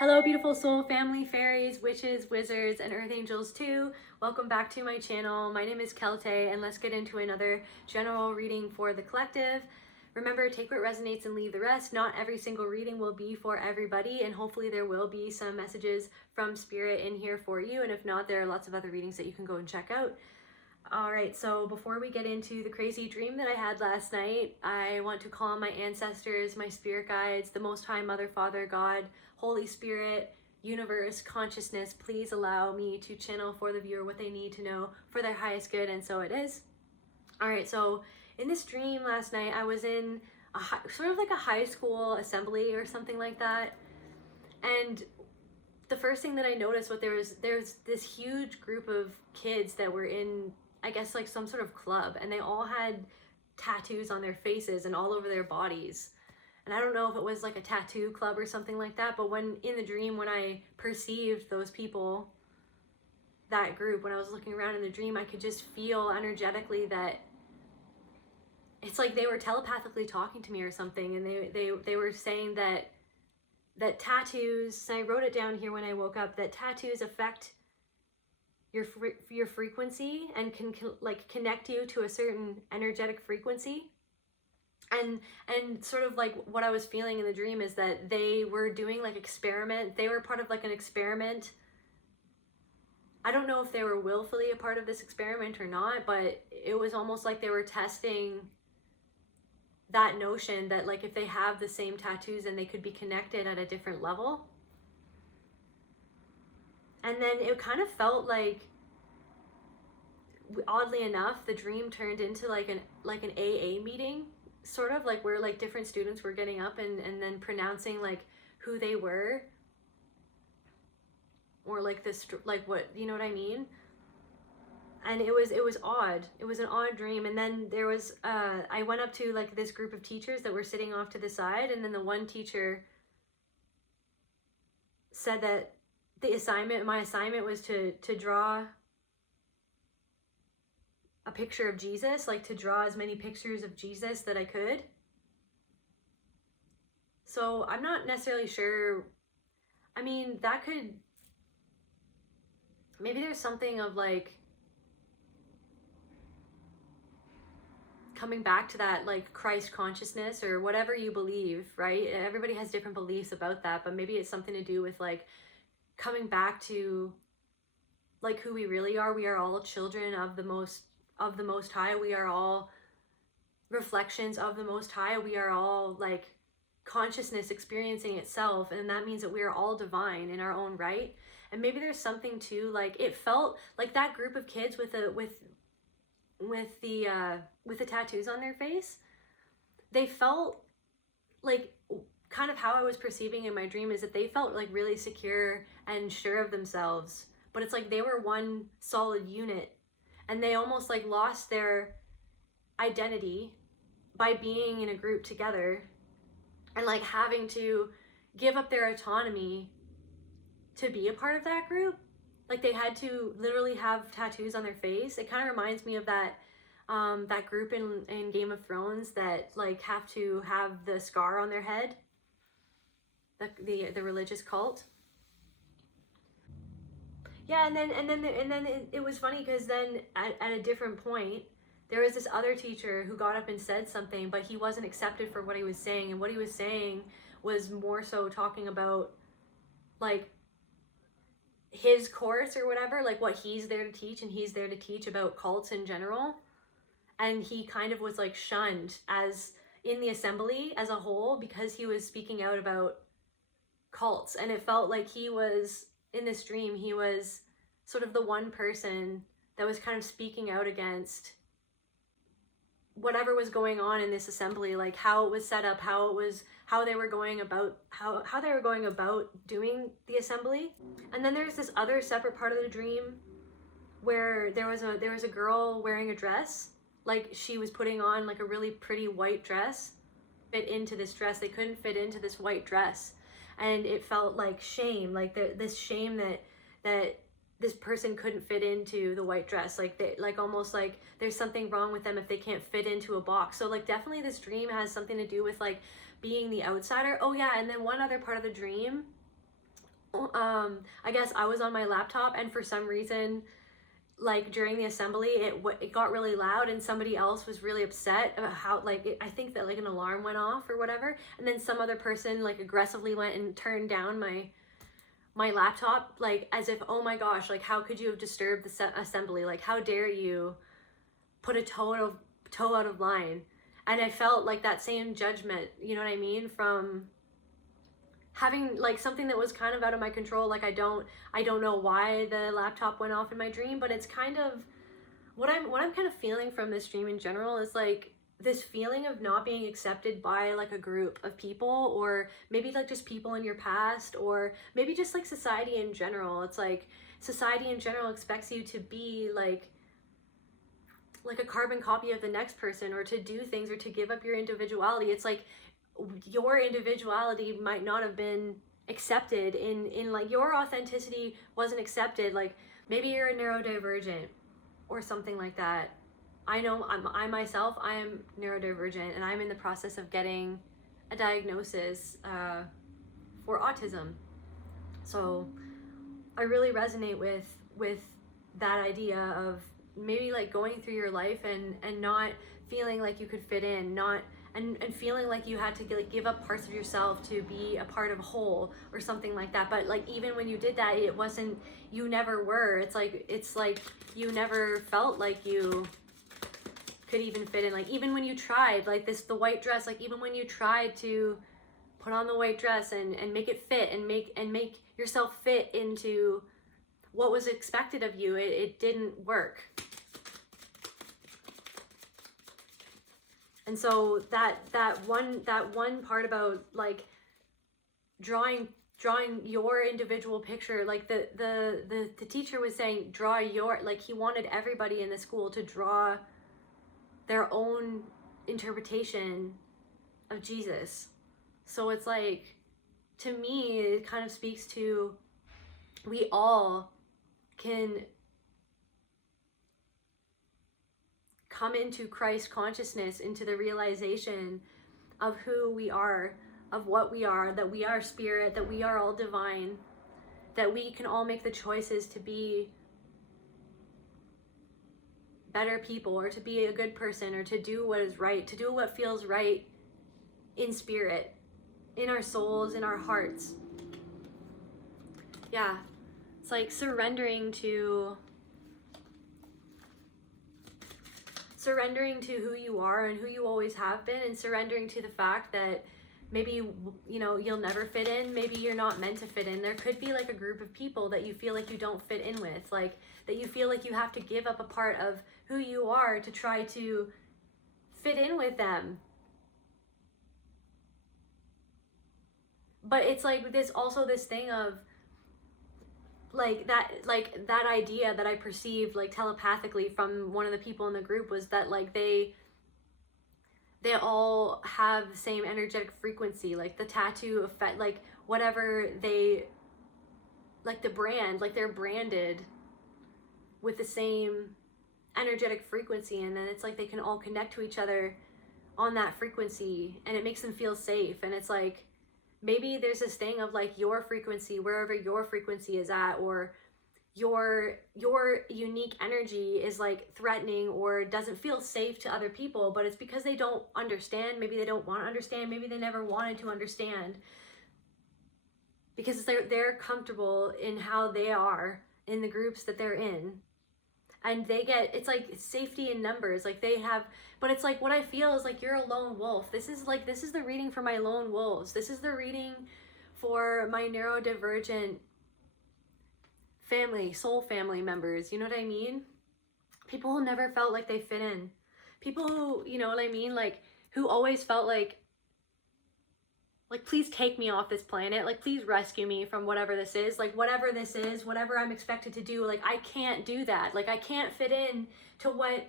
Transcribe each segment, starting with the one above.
Hello beautiful soul family, fairies, witches, wizards, and earth angels too. Welcome back to my channel. My name is Kelte and let's get into another general reading for the collective. Remember, take what resonates and leave the rest. Not every single reading will be for everybody, and hopefully there will be some messages from spirit in here for you, and if not, there are lots of other readings that you can go and check out. Alright, so before we get into the crazy dream that I had last night, I want to call on my ancestors, my spirit guides, the Most High Mother, Father, God, Holy Spirit, universe, consciousness. Please allow me to channel for the viewer what they need to know for their highest good, and so it is. Alright, so in this dream last night, I was in sort of like a high school assembly or something like that, and the first thing that I noticed was there's this huge group of kids that were in, I guess, like some sort of club, and they all had tattoos on their faces and all over their bodies. And I don't know if it was like a tattoo club or something like that, but when in the dream, when I perceived those people, that group, when I was looking around in the dream, I could just feel energetically that it's like they were telepathically talking to me or something, and they were saying that tattoos, and I wrote it down here when I woke up, that tattoos affect your frequency and can like connect you to a certain energetic frequency. And sort of like what I was feeling in the dream is that they were doing like experiment. They were part of like an experiment. I don't know if they were willfully a part of this experiment or not, but it was almost like they were testing that notion that like if they have the same tattoos, then they could be connected at a different level. And then it kind of felt like, oddly enough, the dream turned into like an AA meeting, sort of like where like different students were getting up and then pronouncing like who they were, or like this, like what, you know what I mean? And it was odd. It was an odd dream. And then there was I went up to like this group of teachers that were sitting off to the side, and then the one teacher said that my assignment was to draw a picture of Jesus, like to draw as many pictures of Jesus that I could. So I'm not necessarily sure. I mean, that could, maybe there's something of like coming back to that like Christ consciousness or whatever you believe, right? Everybody has different beliefs about that, but maybe it's something to do with like coming back to like who we really are. We are all children of the Most High. We are all reflections of the Most High. We are all like consciousness experiencing itself, and that means that we are all divine in our own right. And maybe there's something to like, it felt like that group of kids with the tattoos on their face, they felt like, kind of how I was perceiving in my dream is that they felt like really secure and sure of themselves, but it's like they were one solid unit, and they almost like lost their identity by being in a group together and like having to give up their autonomy to be a part of that group. Like they had to literally have tattoos on their face. It kind of reminds me of that that group in Game of Thrones that like have to have the scar on their head, the religious cult. Yeah, and then it was funny because then at a different point there was this other teacher who got up and said something, but he wasn't accepted for what he was saying, and what he was saying was more so talking about like his course or whatever, like what he's there to teach, and he's there to teach about cults in general. And he kind of was like shunned as in the assembly as a whole because he was speaking out about cults. And it felt like he was, in this dream, he was sort of the one person that was kind of speaking out against whatever was going on in this assembly, like how it was set up, how they were going about doing the assembly. And then there's this other separate part of the dream where there was a girl wearing a dress, like she was putting on like a really pretty white dress, fit into this dress. They couldn't fit into this white dress, and it felt like shame, like this shame that this person couldn't fit into the white dress, like they like almost like there's something wrong with them if they can't fit into a box. So like definitely this dream has something to do with like being the outsider. Oh yeah, and then one other part of the dream I guess I was on my laptop, and for some reason, like during the assembly, it got really loud, and somebody else was really upset about how, like, I think that like an alarm went off or whatever, and then some other person like aggressively went and turned down my laptop, like as if, oh my gosh, like how could you have disturbed the assembly, like how dare you put a toe out of line. And I felt like that same judgment, you know what I mean, from having like something that was kind of out of my control. Like I don't know why the laptop went off in my dream, but it's kind of what I'm kind of feeling from this dream in general is like this feeling of not being accepted by like a group of people, or maybe like just people in your past, or maybe just like society in general. It's like society in general expects you to be like a carbon copy of the next person, or to do things, or to give up your individuality. It's like your individuality might not have been accepted in like your authenticity wasn't accepted. Like maybe you're a neurodivergent or something like that. I know I myself, I am neurodivergent, and I'm in the process of getting a diagnosis for autism. So I really resonate with that idea of maybe like going through your life and not feeling like you could fit in, not and feeling like you had to like give up parts of yourself to be a part of a whole or something like that. But like even when you did that, it wasn't, you never were. It's like you never felt like you could even fit in. Like even when you tried, like the white dress, like even when you tried to put on the white dress and make it fit and make yourself fit into what was expected of you, it didn't work. And so that one part about like drawing your individual picture, like the teacher was saying, draw your, like he wanted everybody in the school to draw their own interpretation of Jesus. So it's like, to me, it kind of speaks to, we all can come into Christ consciousness, into the realization of who we are, of what we are, that we are spirit, that we are all divine, that we can all make the choices to be better people, or to be a good person, or to do what is right, to do what feels right in spirit, in our souls, in our hearts. Yeah, it's like surrendering to who you are and who you always have been, and surrendering to the fact that maybe you know you'll never fit in, maybe you're not meant to fit in. There could be like a group of people that you feel like you don't fit in with, like that you feel like you have to give up a part of who you are to try to fit in with them. But it's like this also this thing of like that idea that I perceived like telepathically from one of the people in the group was that like they all have the same energetic frequency, like the tattoo effect, like whatever they, like the brand, like they're branded with the same energetic frequency, and then it's like they can all connect to each other on that frequency, and it makes them feel safe. And it's like, maybe there's this thing of like your frequency, wherever your frequency is at, or your unique energy is like threatening or doesn't feel safe to other people, but it's because they don't understand. Maybe they don't want to understand. Maybe they never wanted to understand, because they're comfortable in how they are in the groups that they're in, and they get, it's like safety in numbers, like they have. But it's like, what I feel is like you're a lone wolf. This is the reading for my lone wolves. This is the reading for my neurodivergent family, soul family members. You know what I mean? People who never felt like they fit in. People who, you know what I mean? Like who always felt like please take me off this planet. Like please rescue me from whatever this is. Like whatever this is, whatever I'm expected to do. Like I can't do that. Like I can't fit in to what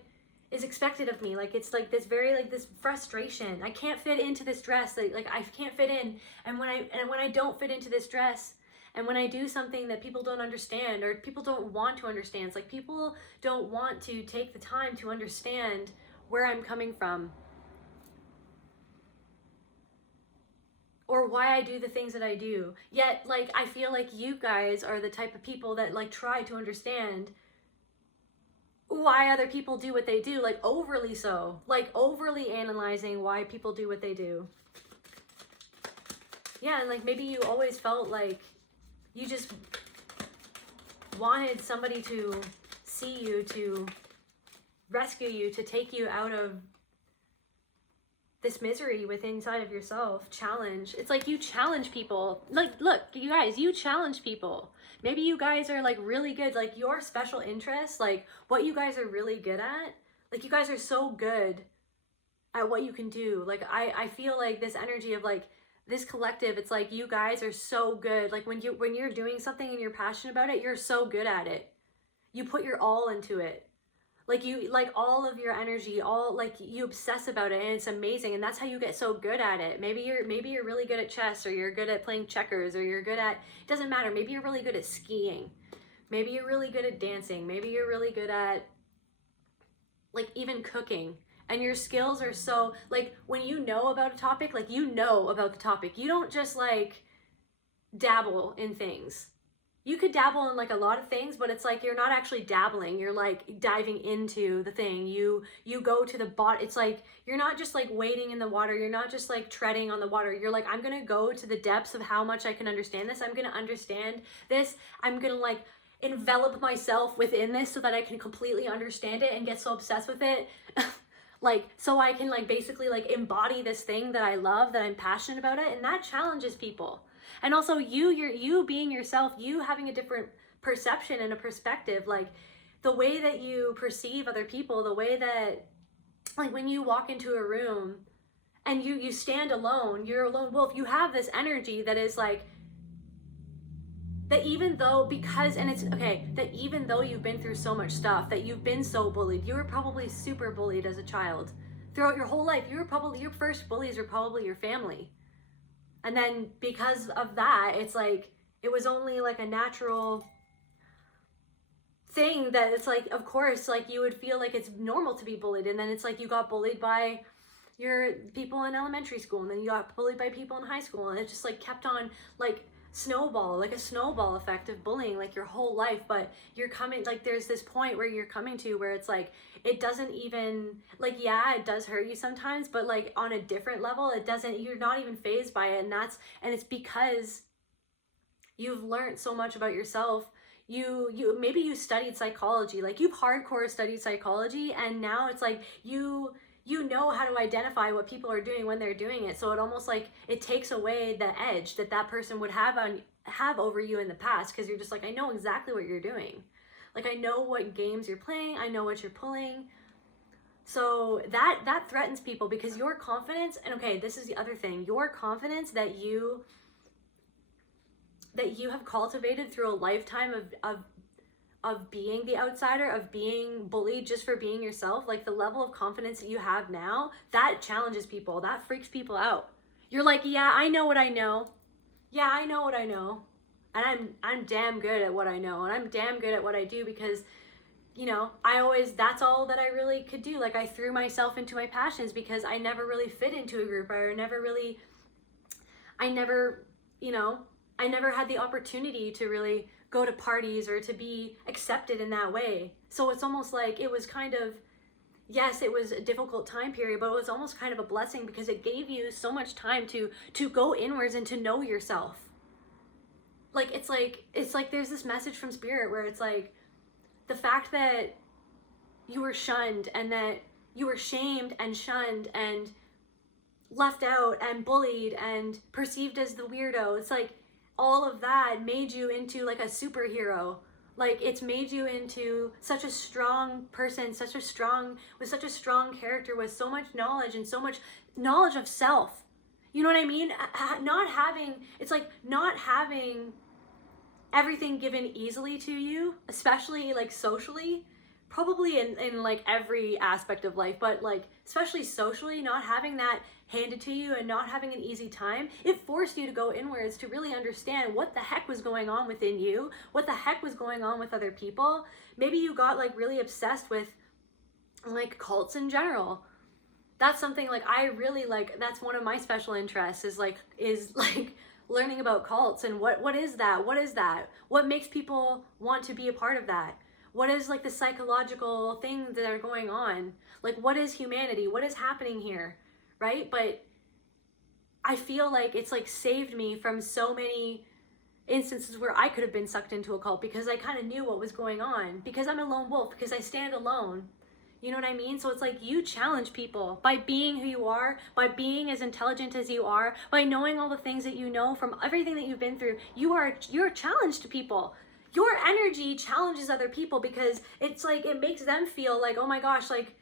is expected of me. Like it's like this very like this frustration. I can't fit into this dress. Like I can't fit in. And when I don't fit into this dress, and when I do something that people don't understand, or people don't want to understand, it's like people don't want to take the time to understand where I'm coming from, or why I do the things that I do. Yet, like, I feel like you guys are the type of people that like try to understand why other people do what they do, like overly so, like overly analyzing why people do what they do. Yeah, and like maybe you always felt like you just wanted somebody to see you, to rescue you, to take you out of this misery within inside of yourself. Challenge. It's like you challenge people. Like, look, you guys, you challenge people. Maybe you guys are like really good, like your special interests, like what you guys are really good at. Like you guys are so good at what you can do. Like I feel like this energy of like this collective, it's like you guys are so good. Like when you're doing something and you're passionate about it, you're so good at it. You put your all into it. Like you, like all of your energy, all like you obsess about it, and it's amazing. And that's how you get so good at it. Maybe you're really good at chess, or you're good at playing checkers, or you're good at, it doesn't matter. Maybe you're really good at skiing. Maybe you're really good at dancing. Maybe you're really good at like even cooking. And your skills are so, like when you know about a topic, like you know about the topic. You don't just like dabble in things. You could dabble in like a lot of things, but it's like you're not actually dabbling. You're like diving into the thing. You go to the bottom. It's like you're not just like wading in the water. You're not just like treading on the water. You're like, I'm gonna go to the depths of how much I can understand this. I'm gonna understand this. I'm gonna like envelop myself within this so that I can completely understand it and get so obsessed with it. Like, so I can like basically like embody this thing that I love, that I'm passionate about it. And that challenges people. And also you being yourself, you having a different perception and a perspective, like the way that you perceive other people, the way that like when you walk into a room and you stand alone, you're a lone wolf, you have this energy that is like, that even though, because, and it's okay, that even though you've been through so much stuff, that you've been so bullied, you were probably super bullied as a child. Throughout your whole life, your first bullies were probably your family. And then because of that, it's like, it was only like a natural thing that it's like, of course, like you would feel like it's normal to be bullied. And then it's like you got bullied by your people in elementary school, and then you got bullied by people in high school. And it just like kept on like snowball, like a snowball effect of bullying like your whole life. But you're coming, like there's this point where you're coming to where it's like, it doesn't even, like, yeah, it does hurt you sometimes, but like on a different level, it doesn't, you're not even fazed by it. And it's because you've learned so much about yourself. You maybe you studied psychology, like you've hardcore studied psychology, and now it's like you know how to identify what people are doing when they're doing it. So it almost like it takes away the edge that person would have over you in the past, because you're just like, I know exactly what you're doing. Like I know what games you're playing, I know what you're pulling. So that threatens people, because your confidence, and okay, this is the other thing, your confidence that you have cultivated through a lifetime of being the outsider, of being bullied just for being yourself, like the level of confidence that you have now, that challenges people, that freaks people out. You're like, yeah, I know what I know. Yeah, I know what I know. And I'm damn good at what I know, and I'm damn good at what I do, because, you know, that's all that I really could do. Like I threw myself into my passions because I never really fit into a group, or I never had the opportunity to really go to parties or to be accepted in that way. So it's almost like it was kind of, yes, it was a difficult time period, but it was almost kind of a blessing, because it gave you so much time to go inwards and to know yourself. Like it's like there's this message from spirit where it's like, the fact that you were shunned, and that you were shamed and shunned and left out and bullied and perceived as the weirdo, it's like all of that made you into like a superhero. Like it's made you into such a strong person, with such a strong character, with so much knowledge and so much knowledge of self. You know what I mean? It's like not having everything given easily to you, especially like socially, probably in like every aspect of life, but like especially socially, not having that handed to you and not having an easy time, it forced you to go inwards to really understand what the heck was going on within you, what the heck was going on with other people. Maybe you got like really obsessed with like cults in general. that's something like I really like, that's one of my special interests is like learning about cults and what is that? What is that? What makes people want to be a part of that? What is like the psychological things that are going on? Like, what is humanity? What is happening here? Right? But I feel like it's like saved me from so many instances where I could have been sucked into a cult because I kind of knew what was going on, because I'm a lone wolf, because I stand alone. You know what I mean? So it's like you challenge people by being who you are, by being as intelligent as you are, by knowing all the things that you know from everything that you've been through. You're a challenge to people. Your energy challenges other people because it's like it makes them feel like, oh my gosh, like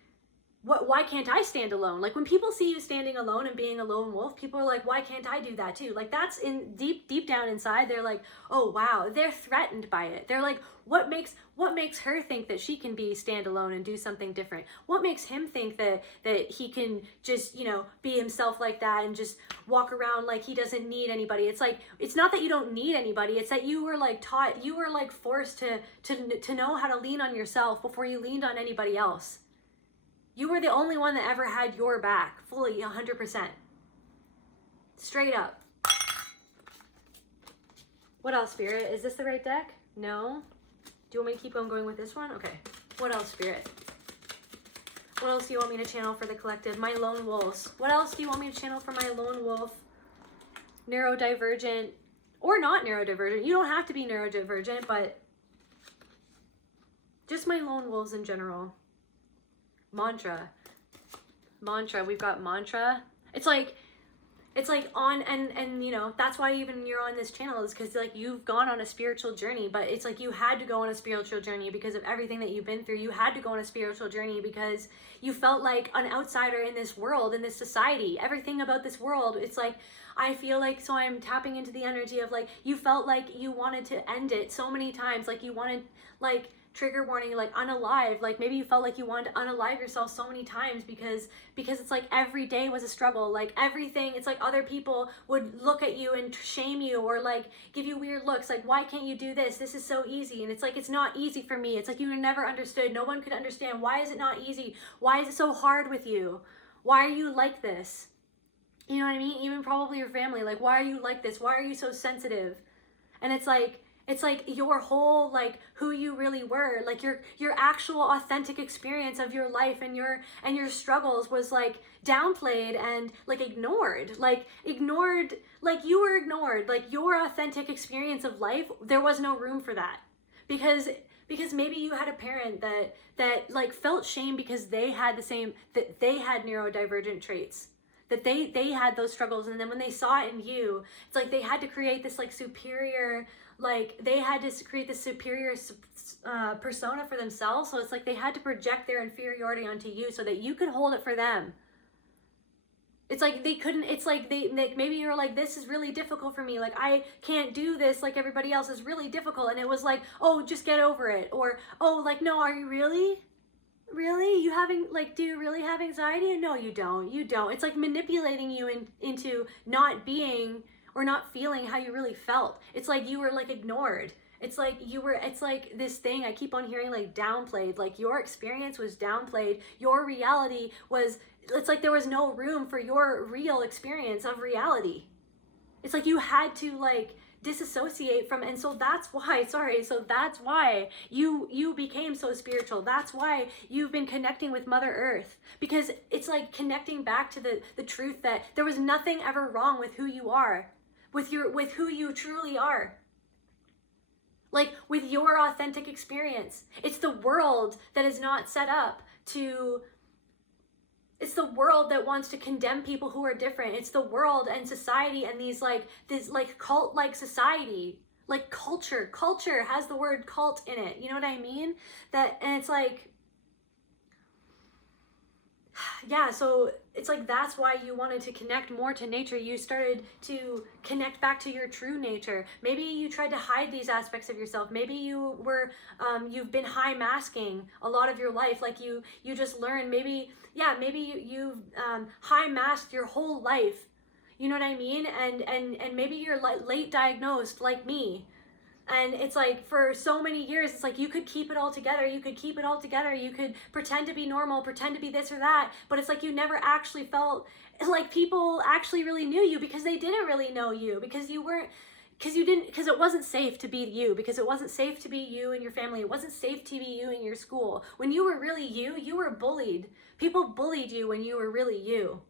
why can't I stand alone? Like when people see you standing alone and being a lone wolf, people are like, why can't I do that too? Like that's in deep down inside, they're like, oh wow, they're threatened by it. They're like, what makes her think that she can stand alone and do something different? What makes him think that he can just, be himself like that and just walk around like he doesn't need anybody? It's like, it's not that you don't need anybody. It's that you were like taught, you were like forced to know how to lean on yourself before you leaned on anybody else. You were the only one that ever had your back, fully, 100%. Straight up. What else, Spirit? Is this the right deck? No? Do you want me to keep on going with this one? Okay. What else, Spirit? What else do you want me to channel for the collective? My lone wolves. What else do you want me to channel for my lone wolf? Neurodivergent, or not neurodivergent. You don't have to be neurodivergent, but just my lone wolves in general. Mantra. We've got mantra. It's like on and that's why even you're on this channel, is because like you've gone on a spiritual journey, but it's like you had to go on a spiritual journey because of everything that you've been through. You had to go on a spiritual journey because you felt like an outsider in this world, in this society, everything about this world. It's like, I feel like, so I'm tapping into the energy of like, you felt like you wanted to end it so many times. Like you wanted, like, trigger warning, like unalive, like maybe you felt like you wanted to unalive yourself so many times because it's like every day was a struggle. Like everything, it's like other people would look at you and shame you or like give you weird looks, like, why can't you do this? This is so easy. And it's like, it's not easy for me. It's like you never understood. No one could understand. Why is it not easy? Why is it so hard with you? Why are you like this? You know what I mean? Even probably your family, like, why are you like this? Why are you so sensitive? And it's like your whole, like, who you really were, like your actual authentic experience of your life and your struggles was like downplayed and like ignored, like you were ignored. Like your authentic experience of life, there was no room for that because maybe you had a parent that like felt shame because they had that they had neurodivergent traits, that they had those struggles, and then when they saw it in you, it's like they had to create this like superior, like they had to create this superior persona for themselves. So it's like they had to project their inferiority onto you so that you could hold it for them. It's like they couldn't, it's like they maybe you're like, this is really difficult for me, like I can't do this like everybody else, is really difficult. And it was like, oh, just get over it. Or, oh, like, no, are you really? You having, like, do you really have anxiety? No, you don't. It's like manipulating you into not being or not feeling how you really felt. It's like you were like ignored. It's like this thing I keep on hearing, like downplayed, like your experience was downplayed. Your reality was, it's like there was no room for your real experience of reality. It's like you had to like disassociate from, and so that's why you became so spiritual. That's why you've been connecting with Mother Earth, because it's like connecting back to the truth that there was nothing ever wrong with who you are, with who you truly are, like with your authentic experience. It's the world that is not set up to, it's the world that wants to condemn people who are different. It's the world and society and this cult-like society, like culture has the word cult in it. You know what I mean? And it's like, yeah, so it's like that's why you wanted to connect more to nature. You started to connect back to your true nature. Maybe you tried to hide these aspects of yourself. Maybe you were you've been high masking a lot of your life. Like you just learned, maybe you've high masked your whole life. You know what I mean? And maybe you're late diagnosed like me. And it's like for so many years, it's like you could keep it all together. You could keep it all together. You could pretend to be normal, pretend to be this or that. But it's like you never actually felt like people actually really knew you, because they didn't really know you, because you weren't, because you didn't, because it wasn't safe to be you, because it wasn't safe to be you and your family. It wasn't safe to be you in your school. When you were really you were bullied. People bullied you when you were really you.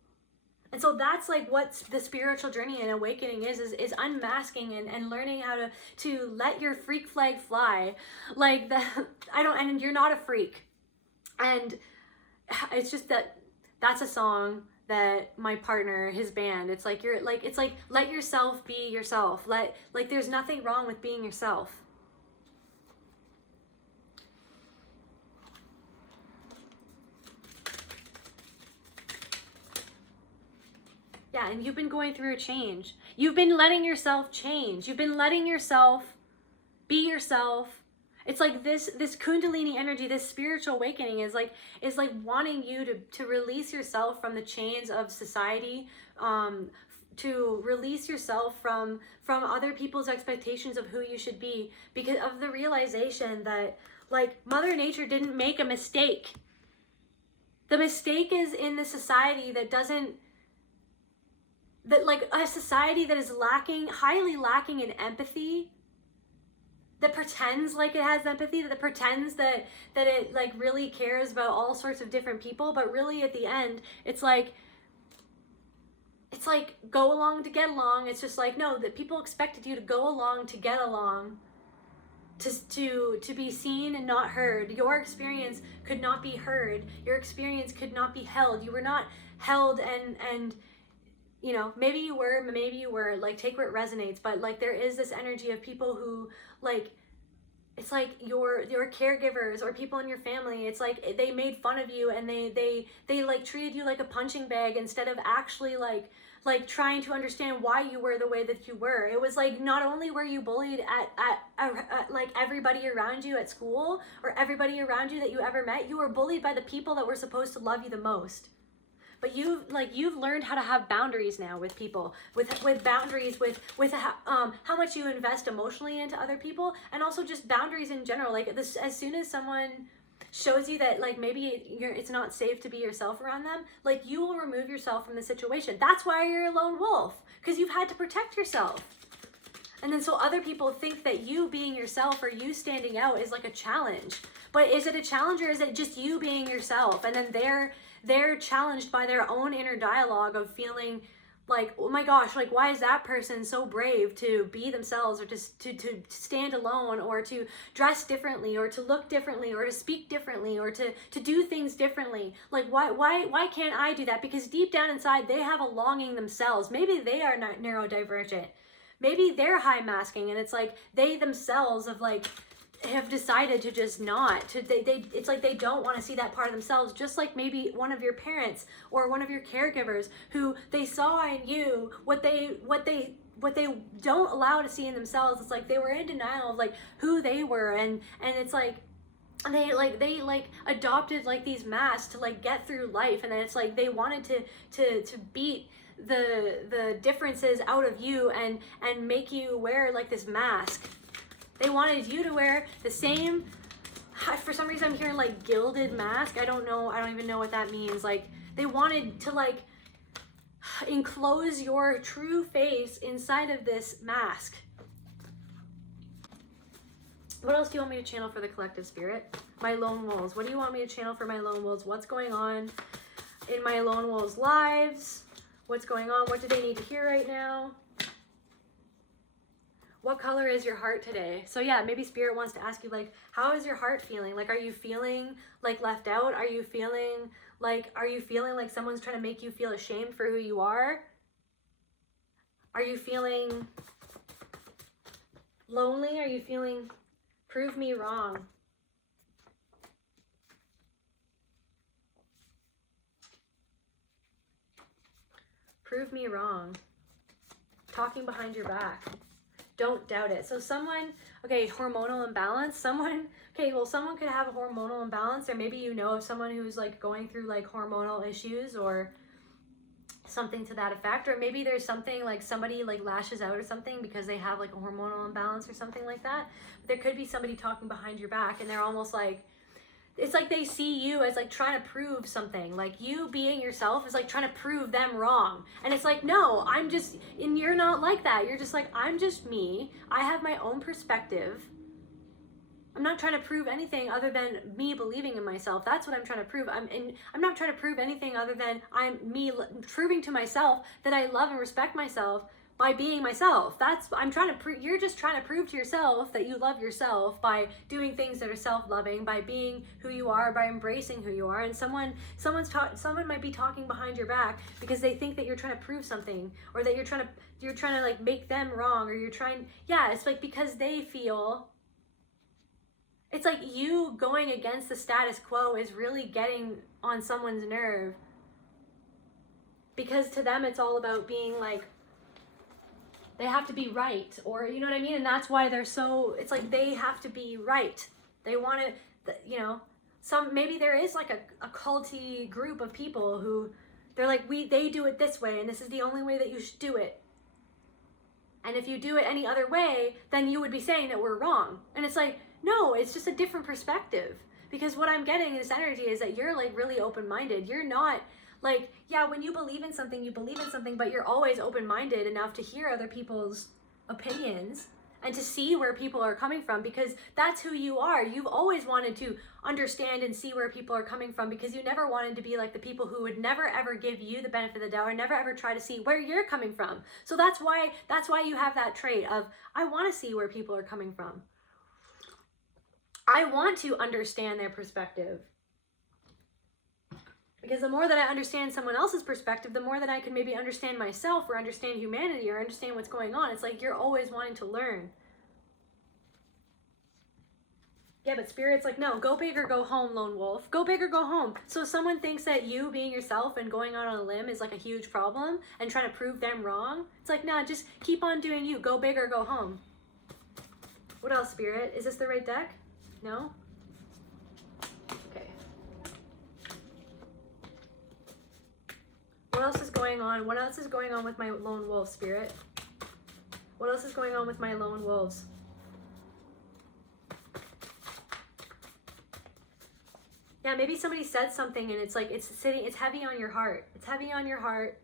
And so that's like what the spiritual journey and awakening is unmasking and learning how to let your freak flag fly. Like and you're not a freak. And it's just that's a song that my partner, his band, it's like let yourself be yourself. There's nothing wrong with being yourself. Yeah, and you've been going through a change. You've been letting yourself change. You've been letting yourself be yourself. It's like this Kundalini energy, this spiritual awakening is like wanting you to release yourself from the chains of society, to release yourself from other people's expectations of who you should be, because of the realization that like Mother Nature didn't make a mistake. The mistake is in the society that a society that is highly lacking in empathy, that pretends like it has empathy, that pretends that it like really cares about all sorts of different people, but really at the end, it's like go along to get along. It's just like, no, that people expected you to go along to get along, to be seen and not heard. Your experience could not be heard. Your experience could not be held. You were not held, and you know, maybe you were, like, take where it resonates, but like there is this energy of people who like, it's like your caregivers or people in your family, it's like they made fun of you and they like treated you like a punching bag instead of actually like trying to understand why you were the way that you were. It was like, not only were you bullied at like everybody around you at school or everybody around you that you ever met, you were bullied by the people that were supposed to love you the most. But you've learned how to have boundaries now with people, with boundaries with how much you invest emotionally into other people, and also just boundaries in general. Like this, as soon as someone shows you that like maybe it's not safe to be yourself around them, like you will remove yourself from the situation. That's why you're a lone wolf, because you've had to protect yourself. And then so other people think that you being yourself or you standing out is like a challenge. But is it a challenge, or is it just you being yourself? And then they're challenged by their own inner dialogue of feeling like, oh my gosh, like why is that person so brave to be themselves, or to stand alone, or to dress differently, or to look differently, or to speak differently, or to do things differently? Like why can't I do that? Because deep down inside they have a longing themselves. Maybe they are not neurodivergent. Maybe they're high masking, and it's like they themselves have decided to just not to it's like they don't want to see that part of themselves, just like maybe one of your parents or one of your caregivers who they saw in you what they don't allow to see in themselves. It's like they were in denial of like who they were, and it's like they adopted like these masks to like get through life, and then it's like they wanted to beat the differences out of you and make you wear like this mask. They wanted you to wear the same, for some reason I'm hearing like gilded mask. I don't even know what that means. Like they wanted to like enclose your true face inside of this mask. What else do you want me to channel for the collective spirit? My lone wolves. What do you want me to channel for my lone wolves? What's going on in my lone wolves' lives? What's going on? What do they need to hear right now? What color is your heart today? So yeah, maybe spirit wants to ask you like, how is your heart feeling? Like, are you feeling like left out? Are you feeling like someone's trying to make you feel ashamed for who you are? Are you feeling lonely? Are you feeling, prove me wrong? Prove me wrong. Talking behind your back. Don't doubt it. So someone, okay, hormonal imbalance. Someone could have a hormonal imbalance, or maybe you know of someone who's like going through like hormonal issues, or something to that effect. Or maybe there's something like somebody like lashes out or something because they have like a hormonal imbalance or something like that. But there could be somebody talking behind your back, and they're almost like, it's like they see you as like trying to prove something. Like you being yourself is like trying to prove them wrong. And it's like, no, I'm just, and you're not like that. You're just like, I'm just me. I have my own perspective. I'm not trying to prove anything other than me believing in myself. That's what I'm trying to prove. I'm not trying to prove anything other than I'm me proving to myself that I love and respect myself by being myself. That's, I'm trying to prove, you're just trying to prove to yourself that you love yourself by doing things that are self-loving, by being who you are, by embracing who you are. And someone might be talking behind your back because they think that you're trying to prove something, or that you're trying to like make them wrong, or you're trying, yeah, it's like because they feel, it's like you going against the status quo is really getting on someone's nerve, because to them it's all about being like, they have to be right, or you know what I mean? And that's why they're so, it's like they have to be right. They want to, you know, maybe there is like a culty group of people who they're like, they do it this way, and this is the only way that you should do it. And if you do it any other way, then you would be saying that we're wrong. And it's like, no, it's just a different perspective. Because what I'm getting in this energy is that you're like really open-minded. You're not like, yeah, when you believe in something, you believe in something, but you're always open-minded enough to hear other people's opinions and to see where people are coming from, because that's who you are. You've always wanted to understand and see where people are coming from, because you never wanted to be like the people who would never ever give you the benefit of the doubt, or never ever try to see where you're coming from. So that's why you have that trait of, I want to see where people are coming from. I want to understand their perspective. Because the more that I understand someone else's perspective, the more that I can maybe understand myself, or understand humanity, or understand what's going on. It's like you're always wanting to learn. Yeah, but Spirit's like, no, go big or go home, lone wolf. Go big or go home. So if someone thinks that you being yourself and going out on a limb is like a huge problem and trying to prove them wrong, it's like, nah, just keep on doing you. Go big or go home. What else, Spirit? Is this the right deck? No? Okay. What else is going on? What else is going on with my lone wolf, Spirit? What else is going on with my lone wolves? Yeah, maybe somebody said something and it's like, it's heavy on your heart. It's heavy on your heart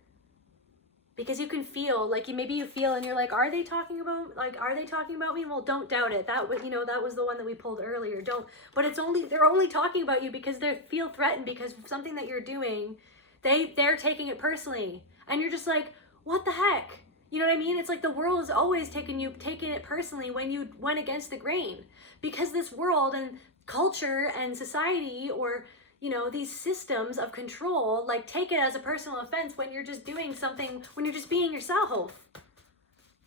because you can feel, like maybe you feel and you're like, are they talking about me? Well, don't doubt it. That was the one that we pulled earlier. But they're only talking about you because they feel threatened because of something that you're doing. They're taking it personally. And you're just like, what the heck? You know what I mean? It's like the world is always taking it personally when you went against the grain, because this world and culture and society, or these systems of control, like take it as a personal offense when you're just doing something, when you're just being yourself.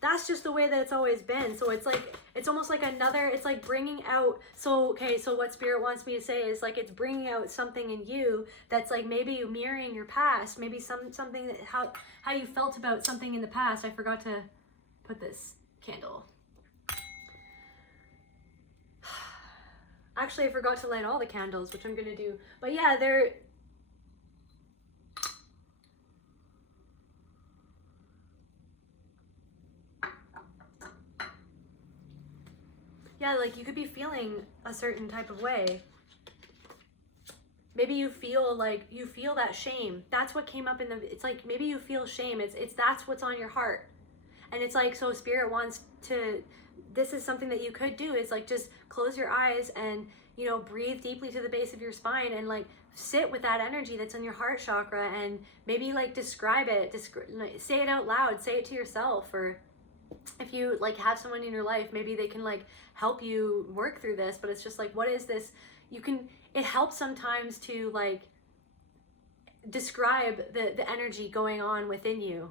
That's just the way that it's always been. So it's like, it's almost like it's like bringing out, so what Spirit wants me to say is like, it's bringing out something in you that's like maybe mirroring your past, maybe something that how you felt about something in the past. I forgot to put this candle. Actually, I forgot to light all the candles, which I'm gonna do. But yeah, like you could be feeling a certain type of way. Maybe you feel that shame. That's what came up it's like maybe you feel shame. That's what's on your heart. And it's like, so Spirit wants to, this is something that you could do, is like just close your eyes and breathe deeply to the base of your spine and like sit with that energy that's in your heart chakra, and maybe like describe it, say it out loud, say it to yourself, or if you like have someone in your life, maybe they can like help you work through this. But it's just like, what is this? It helps sometimes to like describe the energy going on within you,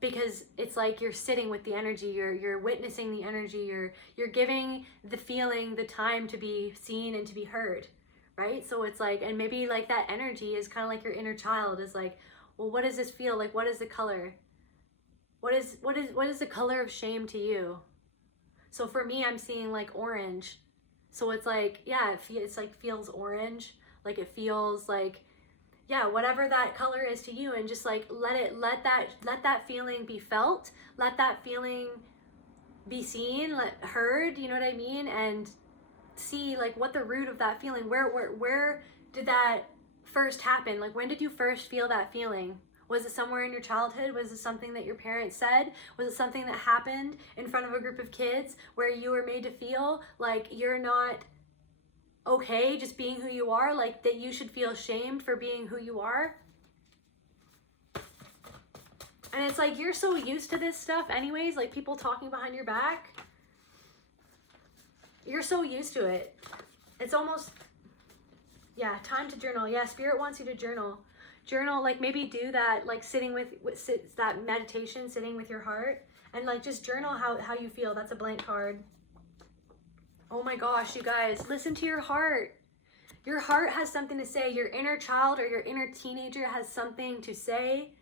because it's like you're sitting with the energy, you're witnessing the energy, you're giving the feeling the time to be seen and to be heard, right? So it's like, and maybe like that energy is kind of like your inner child is like, well, what does this feel like? What is the color? What is the color of shame to you? So for me, I'm seeing like orange. So it's like, yeah, it's like feels orange. Like it feels like yeah, whatever that color is to you, and just like let that feeling be felt, let that feeling be seen, heard, you know what I mean? And see like what the root of that feeling, where did that first happen? Like, when did you first feel that feeling? Was it somewhere in your childhood? Was it something that your parents said? Was it something that happened in front of a group of kids where you were made to feel like you're not okay just being who you are, like that you should feel shamed for being who you are? And it's like, you're so used to this stuff anyways, like people talking behind your back. You're so used to it. It's almost, yeah, time to journal. Yeah, Spirit wants you to journal. Journal, like maybe do that, like sitting with that meditation, sitting with your heart, and like just journal how you feel. That's a blank card. Oh my gosh, you guys, listen to your heart. Your heart has something to say. Your inner child or your inner teenager has something to say,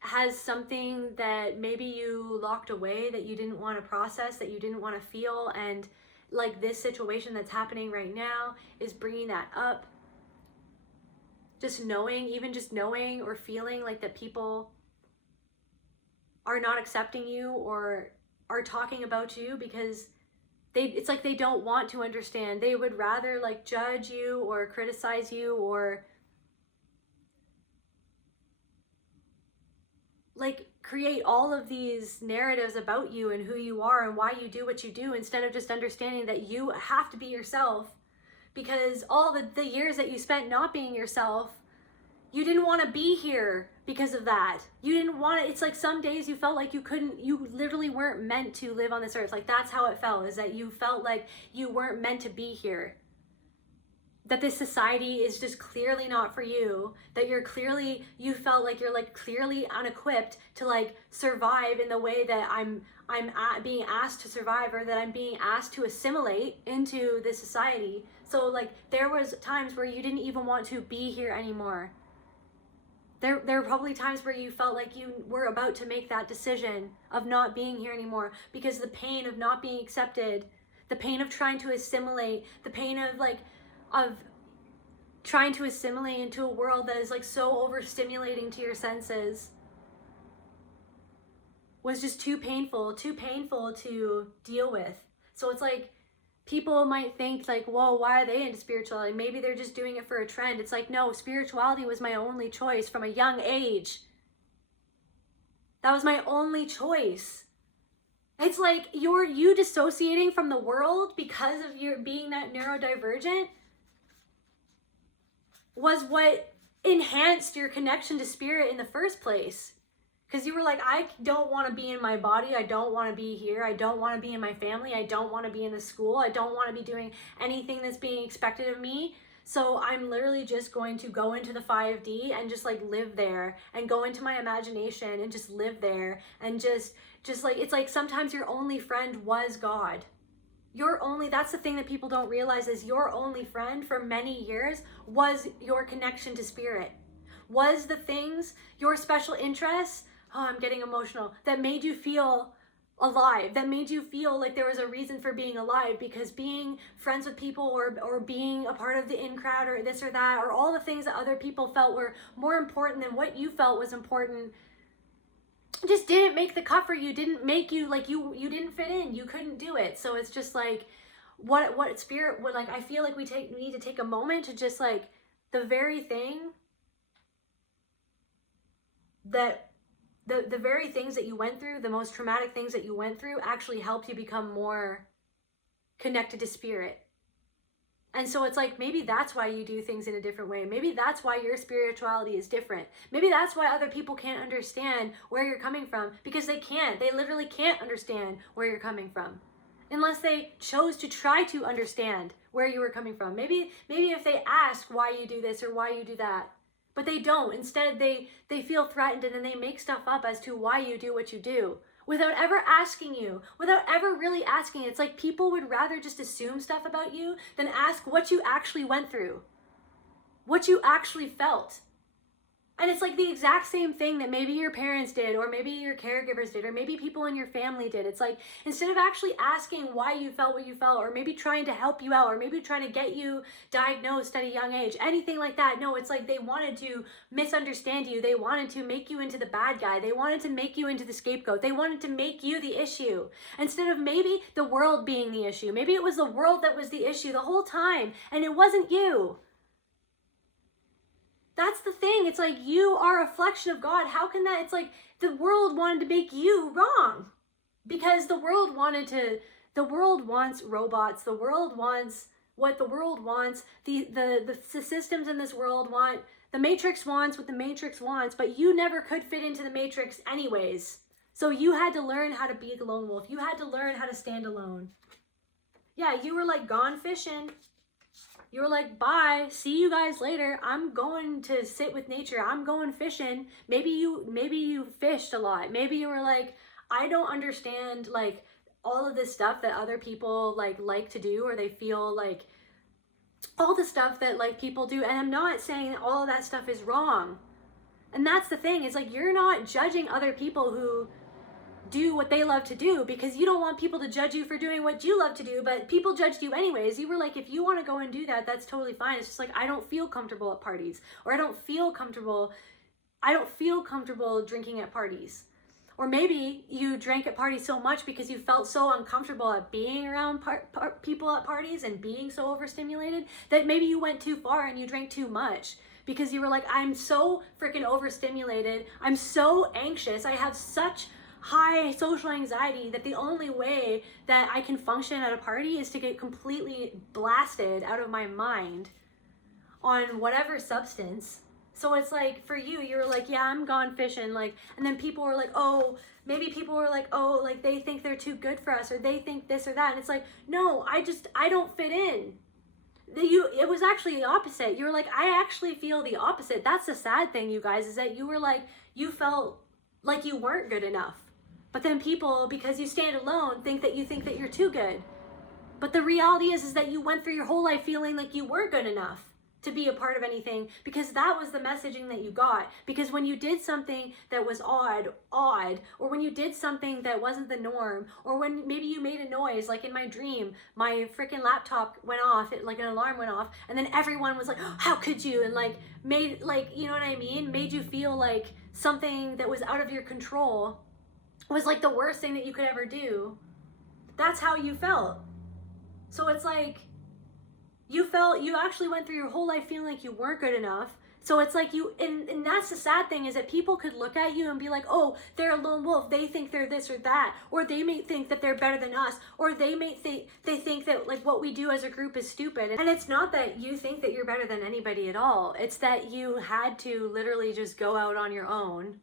has something that maybe you locked away, that you didn't want to process, that you didn't want to feel. And like this situation that's happening right now is bringing that up. Just knowing, even just knowing or feeling like that people are not accepting you or are talking about you because it's like they don't want to understand. They would rather like judge you or criticize you or like create all of these narratives about you and who you are and why you do what you do, instead of just understanding that you have to be yourself, because all the years that you spent not being yourself, you didn't want to be here because of that. You didn't want to, it's like some days you felt like you literally weren't meant to live on this earth. Like that's how it felt, is that you felt like you weren't meant to be here. That this society is just clearly not for you, that you felt like you're like clearly unequipped to like survive in the way that I'm being asked to survive, or that I'm being asked to assimilate into this society. So like there was times where you didn't even want to be here anymore. There were probably times where you felt like you were about to make that decision of not being here anymore, because the pain of not being accepted, the pain of trying to assimilate, the pain of trying to assimilate into a world that is like so overstimulating to your senses, was just too painful to deal with. So it's like, people might think like, whoa, why are they into spirituality? Maybe they're just doing it for a trend. It's like, no, spirituality was my only choice from a young age. That was my only choice. It's like you dissociating from the world because of your being that neurodivergent was what enhanced your connection to spirit in the first place. Because you were like, I don't want to be in my body. I don't want to be here. I don't want to be in my family. I don't want to be in the school. I don't want to be doing anything that's being expected of me. So I'm literally just going to go into the 5D and just like live there, and go into my imagination and just live there, and just like, it's like sometimes your only friend was God. That's the thing that people don't realize, is your only friend for many years was your connection to spirit. Was the things, your special interests, oh, I'm getting emotional, that made you feel alive, that made you feel like there was a reason for being alive, because being friends with people or being a part of the in crowd or this or that, or all the things that other people felt were more important than what you felt was important, just didn't make the cut for you, didn't make you, like you didn't fit in, you couldn't do it. So it's just like, what spirit would, like, I feel like we need to take a moment to just like, the very thing that the very things that you went through, the most traumatic things that you went through, actually helped you become more connected to spirit. And so it's like, maybe that's why you do things in a different way. Maybe that's why your spirituality is different. Maybe that's why other people can't understand where you're coming from, because they can't. They literally can't understand where you're coming from unless they chose to try to understand where you were coming from. Maybe if they ask why you do this or why you do that, but they don't. Instead, they feel threatened, and then they make stuff up as to why you do what you do, without ever asking you, without ever really asking. It's like people would rather just assume stuff about you than ask what you actually went through, what you actually felt. And it's like the exact same thing that maybe your parents did, or maybe your caregivers did, or maybe people in your family did. It's like, instead of actually asking why you felt what you felt, or maybe trying to help you out, or maybe trying to get you diagnosed at a young age, anything like that. No, it's like they wanted to misunderstand you. They wanted to make you into the bad guy. They wanted to make you into the scapegoat. They wanted to make you the issue. Instead of maybe the world being the issue. Maybe it was the world that was the issue the whole time, and it wasn't you. That's the thing. It's like, you are a reflection of God. How can that? It's like the world wanted to make you wrong, because the world wants robots. The world wants what the world wants. The systems in this world want, the Matrix wants what the Matrix wants, but you never could fit into the Matrix anyways. So you had to learn how to be a lone wolf. You had to learn how to stand alone. Yeah, you were like gone fishing. You were like, bye, see you guys later. I'm going to sit with nature. I'm going fishing. Maybe you fished a lot. Maybe you were like, I don't understand like all of this stuff that other people like to do, or they feel like all the stuff that like people do. And I'm not saying that all of that stuff is wrong. And that's the thing, is like, you're not judging other people who do what they love to do, because you don't want people to judge you for doing what you love to do, but people judged you anyways. You were like, if you want to go and do that, that's totally fine. It's just like, I don't feel comfortable at parties, or I don't feel comfortable drinking at parties. Or maybe you drank at parties so much because you felt so uncomfortable at being around people at parties and being so overstimulated that maybe you went too far and you drank too much, because you were like, I'm so freaking overstimulated. I'm so anxious. I have such high social anxiety that the only way that I can function at a party is to get completely blasted out of my mind on whatever substance. So it's like, for you, you're like, yeah, I'm gone fishing, like, and then people were like, oh, maybe people were like, oh, like they think they're too good for us, or they think this or that. And it's like, no, I don't fit in. It was actually the opposite. You were like, I actually feel the opposite. That's the sad thing, you guys, is that you were like, you felt like you weren't good enough. But then people, because you stand alone, think that you're too good. But the reality is that you went through your whole life feeling like you weren't good enough to be a part of anything, because that was the messaging that you got. Because when you did something that was odd, or when you did something that wasn't the norm, or when maybe you made a noise, like in my dream, my freaking laptop went off, like an alarm went off, and then everyone was like, oh, how could you? And like made, like, you know what I mean? Made you feel like something that was out of your control was like the worst thing that you could ever do. That's how you felt. So it's like, you actually went through your whole life feeling like you weren't good enough. So it's like and that's the sad thing, is that people could look at you and be like, oh, they're a lone wolf. They think they're this or that. Or they may think that they're better than us. Or they think that like what we do as a group is stupid. And it's not that you think that you're better than anybody at all. It's that you had to literally just go out on your own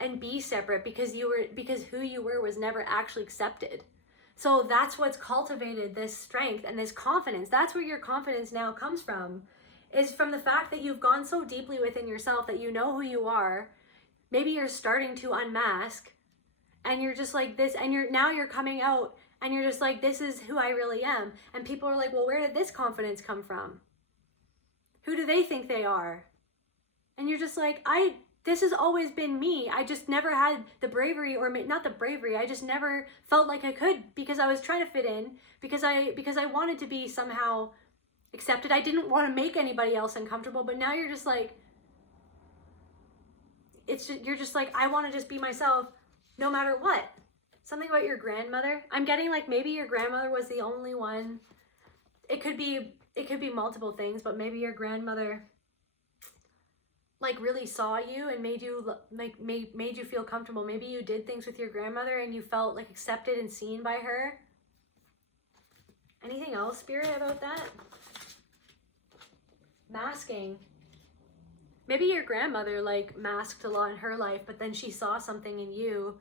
and be separate, because who you were was never actually accepted. So that's what's cultivated this strength and this confidence. That's where your confidence now comes from, is from the fact that you've gone so deeply within yourself that you know who you are. Maybe you're starting to unmask, and you're just like this, and you're coming out, and you're just like, this is who I really am. And people are like, well, where did this confidence come from? Who do they think they are? And you're just like, this has always been me. I just never had the bravery, or not the bravery, I just never felt like I could, because I was trying to fit in, because I wanted to be somehow accepted. I didn't want to make anybody else uncomfortable. But now you're just like, you're just like, I want to just be myself no matter what. Something about your grandmother. I'm getting like, maybe your grandmother was the only one. It could be multiple things, but maybe your grandmother like really saw you and made you like made you feel comfortable. Maybe you did things with your grandmother and you felt like accepted and seen by her. Anything else, Spirit, about that? Masking. Maybe your grandmother like masked a lot in her life, but then she saw something in you.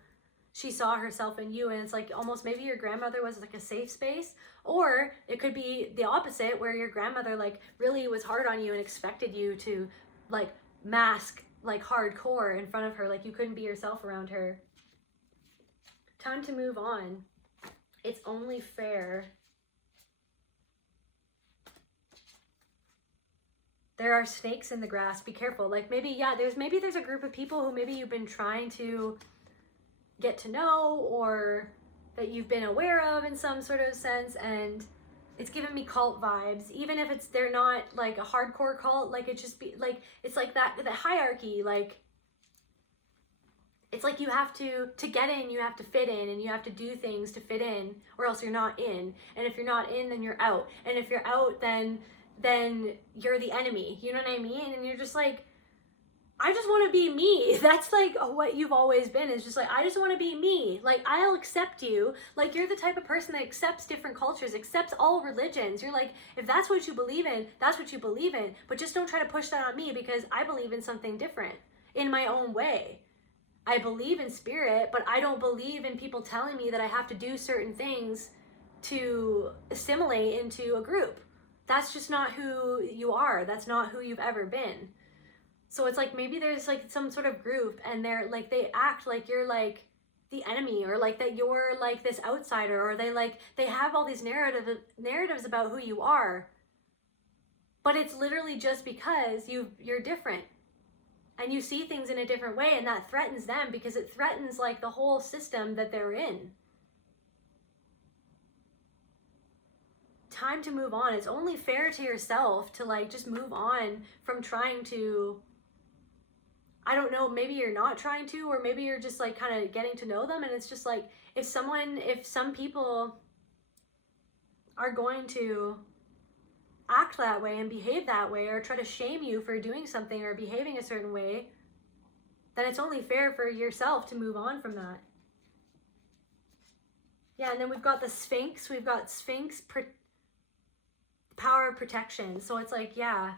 She saw herself in you, and it's like almost maybe your grandmother was like a safe space. Or it could be the opposite, where your grandmother like really was hard on you and expected you to like mask like hardcore in front of her, like you couldn't be yourself around her. Time to move on. It's only fair. There are snakes in the grass. Be careful. Like maybe, yeah, there's a group of people who maybe you've been trying to get to know, or that you've been aware of in some sort of sense, and it's giving me cult vibes, even if they're not like a hardcore cult. Like it just be like, it's like that hierarchy. Like it's like you have to get in, you have to fit in, and you have to do things to fit in, or else you're not in. And if you're not in, then you're out. And if you're out, then you're the enemy. You know what I mean? And you're just like, I just want to be me. That's like what you've always been, is just like, I just want to be me. Like, I'll accept you. Like, you're the type of person that accepts different cultures, accepts all religions. You're like, if that's what you believe in, that's what you believe in. But just don't try to push that on me, because I believe in something different in my own way. I believe in spirit, but I don't believe in people telling me that I have to do certain things to assimilate into a group. That's just not who you are. That's not who you've ever been. So it's like, maybe there's like some sort of group, and they're like, they act like you're like the enemy, or like that you're like this outsider, or they have all these narratives about who you are. But it's literally just because you're different, and you see things in a different way, and that threatens them, because it threatens like the whole system that they're in. Time to move on. It's only fair to yourself to like just move on from trying to, I don't know, maybe you're not trying to, or maybe you're just like kind of getting to know them. And it's just like, if some people are going to act that way and behave that way, or try to shame you for doing something or behaving a certain way, then it's only fair for yourself to move on from that. Yeah, and then we've got the Sphinx. We've got Sphinx power of protection. So it's like, yeah,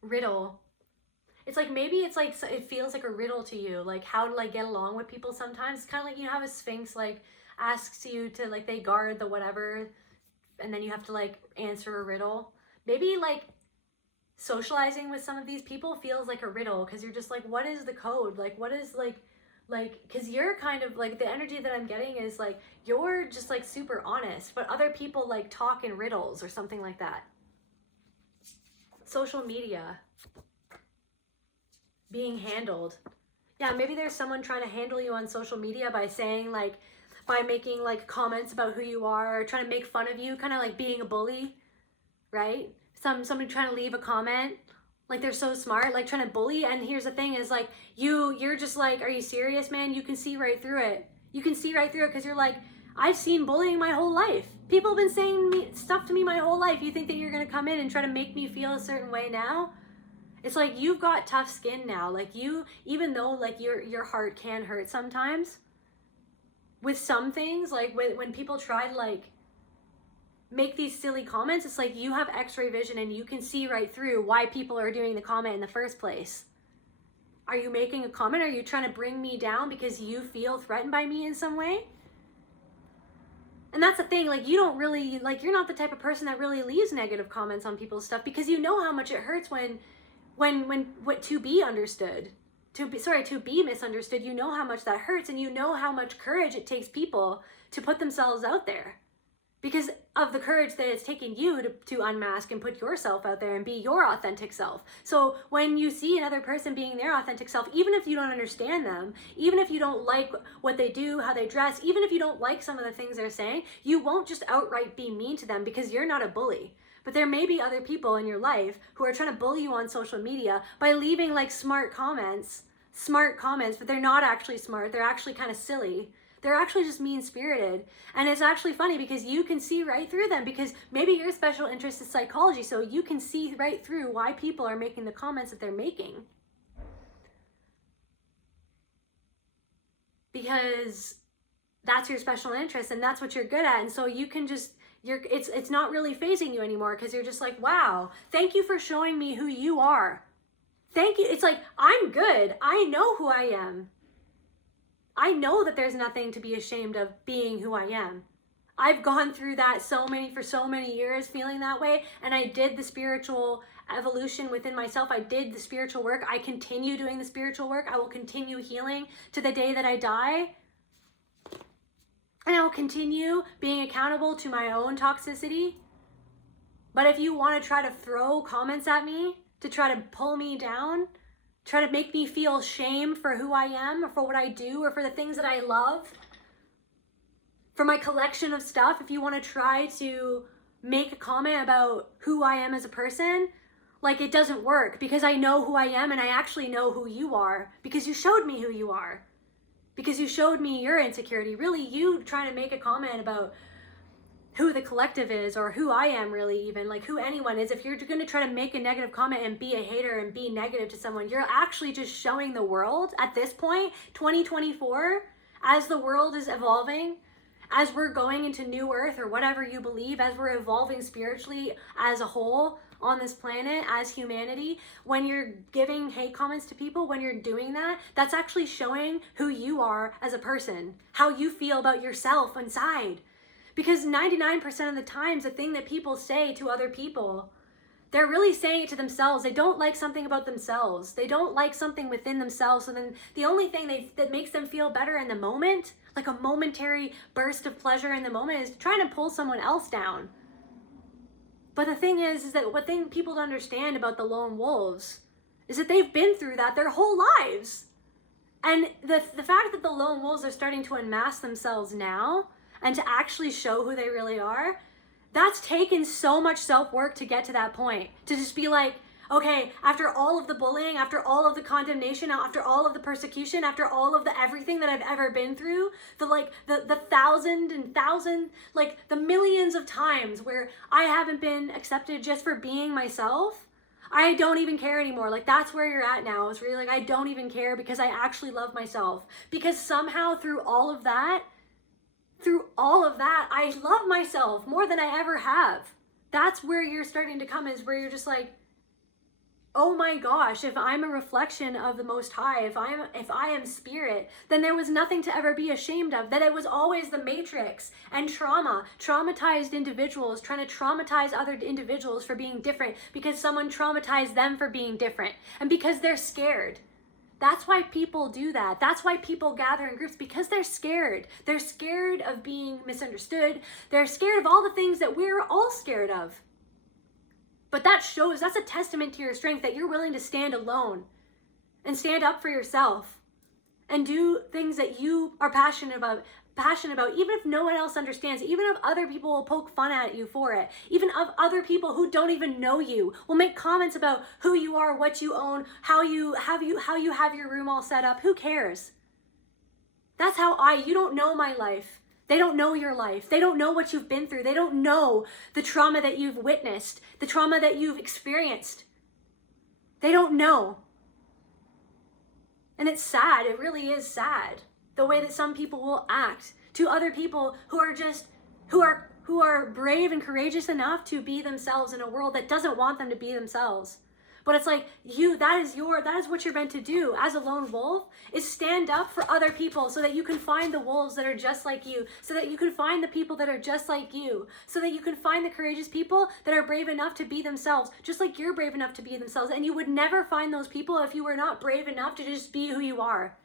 riddle. It's like, maybe it's like, it feels like a riddle to you, like how to like get along with people sometimes. It's kind of like, you know how a Sphinx like asks you to like, they guard the whatever, and then you have to like answer a riddle. Maybe like socializing with some of these people feels like a riddle, because you're just like, what is the code? Like, what is like, because you're kind of like, the energy that I'm getting is like, you're just like super honest, but other people like talk in riddles or something like that. Social media. Being handled. Yeah, maybe there's someone trying to handle you on social media by saying like, by making like comments about who you are, or trying to make fun of you, kind of like being a bully, right? Somebody trying to leave a comment, like they're so smart, like trying to bully. And here's the thing is like, you're just like, are you serious, man? You can see right through it. You can see right through it, because you're like, I've seen bullying my whole life. People have been saying stuff to me my whole life. You think that you're gonna come in and try to make me feel a certain way now? It's like, you've got tough skin now. Like you, even though like your heart can hurt sometimes with some things, like when people try to like make these silly comments, it's like, you have x-ray vision and you can see right through why people are doing the comment in the first place. Are you making a comment? Are you trying to bring me down because you feel threatened by me in some way? And that's the thing, like, you don't really, like, you're not the type of person that really leaves negative comments on people's stuff, because you know how much it hurts when to be understood, to be misunderstood. You know how much that hurts, and you know how much courage it takes people to put themselves out there, because of the courage that it's taken you to unmask and put yourself out there and be your authentic self. So when you see another person being their authentic self, even if you don't understand them, even if you don't like what they do, how they dress, even if you don't like some of the things they're saying, you won't just outright be mean to them, because you're not a bully. But there may be other people in your life who are trying to bully you on social media by leaving like smart comments, but they're not actually smart. They're actually kind of silly. They're actually just mean-spirited. And it's actually funny, because you can see right through them, because maybe your special interest is psychology, so you can see right through why people are making the comments that they're making. Because that's your special interest, and that's what you're good at. And so you can just, it's not really phasing you anymore, because you're just like, wow, thank you for showing me who you are. Thank you. It's like, I'm good. I know who I am. I know that there's nothing to be ashamed of being who I am. I've gone through that for so many years feeling that way, and I did the spiritual evolution within myself. I did the spiritual work. I continue doing the spiritual work. I will continue healing to the day that I die. And I will continue being accountable to my own toxicity. But if you want to try to throw comments at me to try to pull me down, try to make me feel shame for who I am or for what I do or for the things that I love, for my collection of stuff, if you want to try to make a comment about who I am as a person, like, it doesn't work, because I know who I am and I actually know who you are, because you showed me who you are, because you showed me your insecurity. Really, you trying to make a comment about who the collective is or who I am, really, even like who anyone is. If you're going to try to make a negative comment and be a hater and be negative to someone, you're actually just showing the world at this point, 2024, as the world is evolving, as we're going into new earth or whatever you believe, as we're evolving spiritually as a whole on this planet as humanity, when you're giving hate comments to people, when you're doing that, that's actually showing who you are as a person, how you feel about yourself inside. Because 99% of the times, the thing that people say to other people, they're really saying it to themselves. They don't like something about themselves. They don't like something within themselves. And then the only thing that makes them feel better in the moment, like a momentary burst of pleasure in the moment, is trying to pull someone else down. But the thing is that what thing people don't understand about the lone wolves is that they've been through that their whole lives. And the fact that the lone wolves are starting to unmask themselves now and to actually show who they really are, that's taken so much self-work to get to that point. To just be like, okay, after all of the bullying, after all of the condemnation, after all of the persecution, after all of the everything that I've ever been through, the thousand, like the millions of times where I haven't been accepted just for being myself, I don't even care anymore. Like, that's where you're at now. It's really like, I don't even care, because I actually love myself. Because somehow through all of that, I love myself more than I ever have. That's where you're starting to come, is where you're just like, oh my gosh, if I'm a reflection of the Most High, if I am spirit, then there was nothing to ever be ashamed of. That it was always the matrix and traumatized individuals trying to traumatize other individuals for being different, because someone traumatized them for being different, and because they're scared. That's why people do that. That's why people gather in groups, because they're scared. They're scared of being misunderstood. They're scared of all the things that we're all scared of. But that's a testament to your strength, that you're willing to stand alone and stand up for yourself and do things that you are passionate about, even if no one else understands, even if other people will poke fun at you for it, even if other people who don't even know you will make comments about who you are, what you own, how you have your room all set up. Who cares? That's how you don't know my life. They don't know your life. They don't know what you've been through. They don't know the trauma that you've witnessed, the trauma that you've experienced. They don't know. And it's sad. It really is sad. The way that some people will act to other people who are brave and courageous enough to be themselves in a world that doesn't want them to be themselves. But it's like, that is what you're meant to do as a lone wolf, is stand up for other people, so that you can find the wolves that are just like you, so that you can find the people that are just like you, so that you can find the courageous people that are brave enough to be themselves, just like you're brave enough to be themselves. And you would never find those people if you were not brave enough to just be who you are.